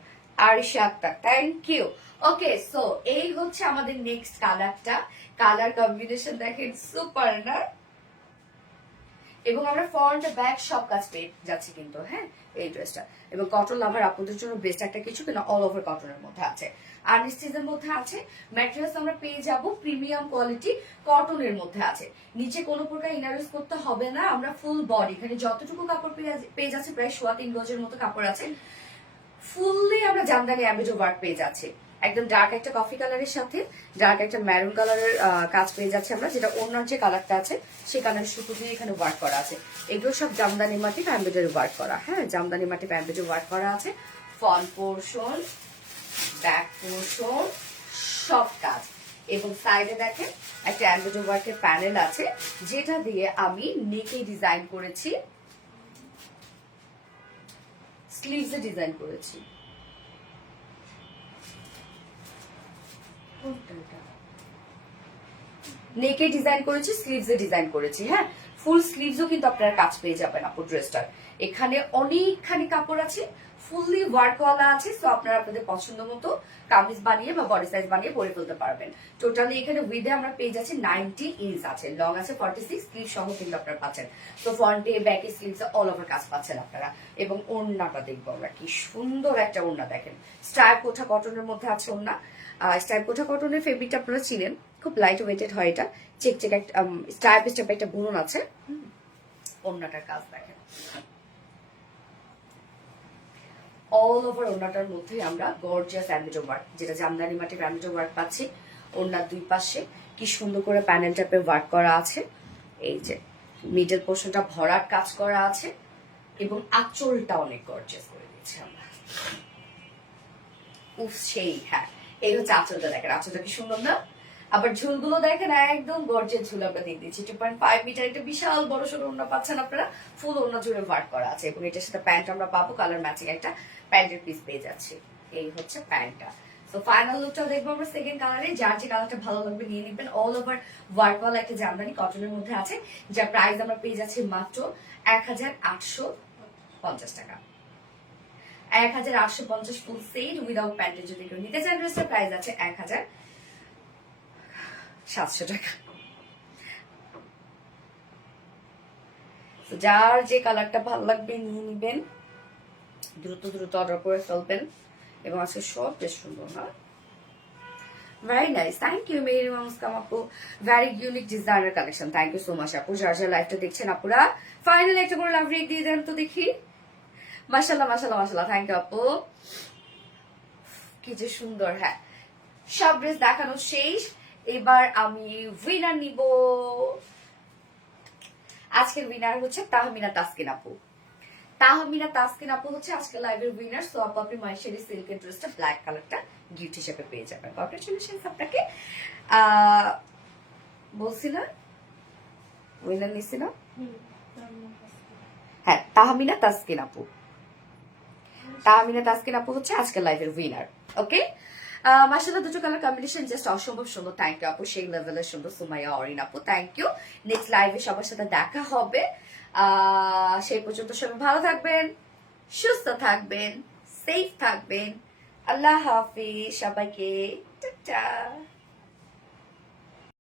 Arisha Akter, thank you. Okay, so এই হচ্ছে আমাদের নেক্সট কালারটা। কালার কম্বিনেশন দেখেন, সুপার না? এবং আমরা ফ্রন্ট ব্যাক সব কাজ পেয়ে যাচ্ছি কিন্তু। হ্যাঁ, এই ড্রেসটা এবং কটন লাভার আপনাদের জন্য বেস্ট একটা কিছু, কিন্তু অল ওভার কটনের মধ্যে আছে, আনস্টিচের মধ্যে আছে। ম্যাটেরিয়ালস আমরা পেয়ে যাব প্রিমিয়াম কোয়ালিটি কটনের মধ্যে আছে। নিচে কোনো প্রকার ইনার ইউজ করতে হবে না। আমরা ফুল বডি, এখানে যতটুকু কাপড় পেয়ে যাচ্ছে প্রায় 3.25 গজের মতো কাপড় আছে। ফুললি আমরা জামদানি অ্যাম্বিডো ওয়ার্ক পেয়ে যাচ্ছি, একদম ডার্ক একটা কফি কালারের সাথে ডার্ক একটা ম্যারুন কালারের কাজ পেয়ে যাচ্ছে আমরা, যেটা ওনার যে কালারটা আছে সেই কালার সুতো দিয়ে এখানে ওয়ার্ক করা আছে। এগুলো সব জামদানি মাটি অ্যাম্বিডোর ওয়ার্ক করা। হ্যাঁ, জামদানি মাটি অ্যাম্বিডোর ওয়ার্ক করা আছে। ফ্রন্ট পোর্শন, ব্যাক পোর্শন সব কাজ। এবং সাইডে দেখেন একটা অ্যাম্বিডো ওয়ার্কের প্যানেল আছে, যেটা দিয়ে আমি নেকে ডিজাইন করেছি, স্লিভসে ডিজাইন করেছি। নেকে ডিজাইন করেছি, স্লিভসে ডিজাইন করেছি। হ্যাঁ, ফুল স্লিভসও কিন্তু আপনারা কাজ পেয়ে যাবেন আপু ড্রেসটার। এখানে অনেকখানি কাপড় আছে, ফুললি ওয়ার্কওয়ালা আছে। সো আপনারা আপনাদের পছন্দ মতো কামিজ বানিয়ে বা বডি সাইজ বানিয়ে পরে ফেলতে পারবেন। টোটালি এখানে উইথে আমরা পেয়ে যাচ্ছি 90 ইঞ্চ আছে, লং আছে 46, স্লিভ সহ কিন্তু আপনারা পাচ্ছেন। তো ফ্রন্টে ব্যাকে স্লিভসে অল ওভার কাজ পাচ্ছেন আপনারা। এবং ওড়নাটা দেখবো আমরা, কি সুন্দর একটা ওড়না দেখেন, স্টাইপ কোঠা কটনের মধ্যে আছে ওড়না। স্টাইপ কোঠা কটনের ফেব্রিকটা আপনারা চিনেন, খুব লাইট ওয়েটেড হয় এটা। চেক চেক একটা স্টাইপ স্টাইপ একটা বুনন আছে। ওড়নাটার কাজ দেখেন, অল ওভার ওড়নাটার মধ্যে আমরা গর্জিয়াস অ্যাম্বিডো ওয়ার্ক, যেটা জামদানি মাটির অ্যাম্বিডো ওয়ার্ক পাচ্ছি। ওড়নার দুই পাশে কি সুন্দর করে প্যানেল টাইপের ওয়ার্ক করা আছে। এই যে মিডল পোর্শনটা ভরাট কাজ করা আছে, এবং আঁচলটা অনেক গর্জিয়াস করে দিয়েছি আমরা। উফ, সেই, হ্যাঁ, এই হচ্ছে আঁচলটা দেখেন, আঁচলটা কি সুন্দর না? আবার ঝুলগুলো দেখেন, একদম গর্জিয়াস ঝুল আমরা দিয়ে দিচ্ছি। 2.5 মিটার একটা বিশাল বড় সড়ো ওড়না পাচ্ছেন আপনারা, ফুল ওড়না জুড়ে ওয়ার্ক করা আছে। এবং এটার সাথে প্যান্ট আমরা পাবো, কালার ম্যাচিং একটা প্যান্টের পিস পেয়ে যাচ্ছি। এই হচ্ছে প্যান্টটা। তো ফাইনাল লুকটা দেখবো আমরা সেকেন্ড কালারে। যার যে কালারটা ভালো লাগবে নিয়ে নিবেন। অল ওভার ওয়ার্কওয়ালা একটা জামদানি কটনের মধ্যে আছে, যার প্রাইস আমরা পেয়ে যাচ্ছি মাত্র 1850 টাকা। 1850 ফুল সেট উইদাউট প্যান্টের যদি কেউ নিতে চান ড্রেসটার প্রাইস আছে 1700 টাকা। যার যে কালারটা ভালো লাগবে নিয়ে নিবেন, দ্রুত দ্রুত অর্ডার করে ফেলবেন। এবং আজকে সব বেশ সুন্দর না? Very nice, thank you Meri Muskam আপু, very unique designer collection, thank you so much আপু। যার যার লাইভটা দেখছেন আপুরা ফাইনালি একটা করে লাভ রেক দিয়ে দেন তো দেখি। মাশাল্লাহ মাশাল্লাহ মাশাল্লাহ, থ্যাংক ইউ আপু, কি যে সুন্দর। হ্যাঁ, সব ড্রেস দেখানো শেষ, এবার আমি উইনার নিব। আজকের উইনার হচ্ছে তাহমিনা তাসকিন আপু। তাহমিনা তাসকিন আপু হচ্ছে আজকের লাইভের উইনার। সো আপু, আপনি মাইশারি সিল্কের ড্রেসটা ব্ল্যাক কালারটা গিফট হিসেবে পেয়ে যাবেন। কংগ্রেচুলেশনস আপনাকে। বলছি না উইনার নিছি না? হ্যাঁ, তাহমিনা তাসকিন আপু। তাহমিনা তাসকিন আপু হচ্ছে আজকের লাইভের উইনার। ওকে, মাশাআল্লাহ, দুটো কালার কম্বিনেশন জাস্ট অসম্ভব সুন্দর। থ্যাংক ইউ আপু, সেই লেভেলের সুন্দর। সুমাইয়া অরিন আপু, থ্যাংক ইউ। নেক্সট লাইভে সবার সাথে দেখা হবে। সেই পর্যন্ত সবাই ভালো থাকবেন, সুস্থ থাকবেন, সেফ থাকবেন। আল্লাহ হাফিজ সবাইকে, টাটা।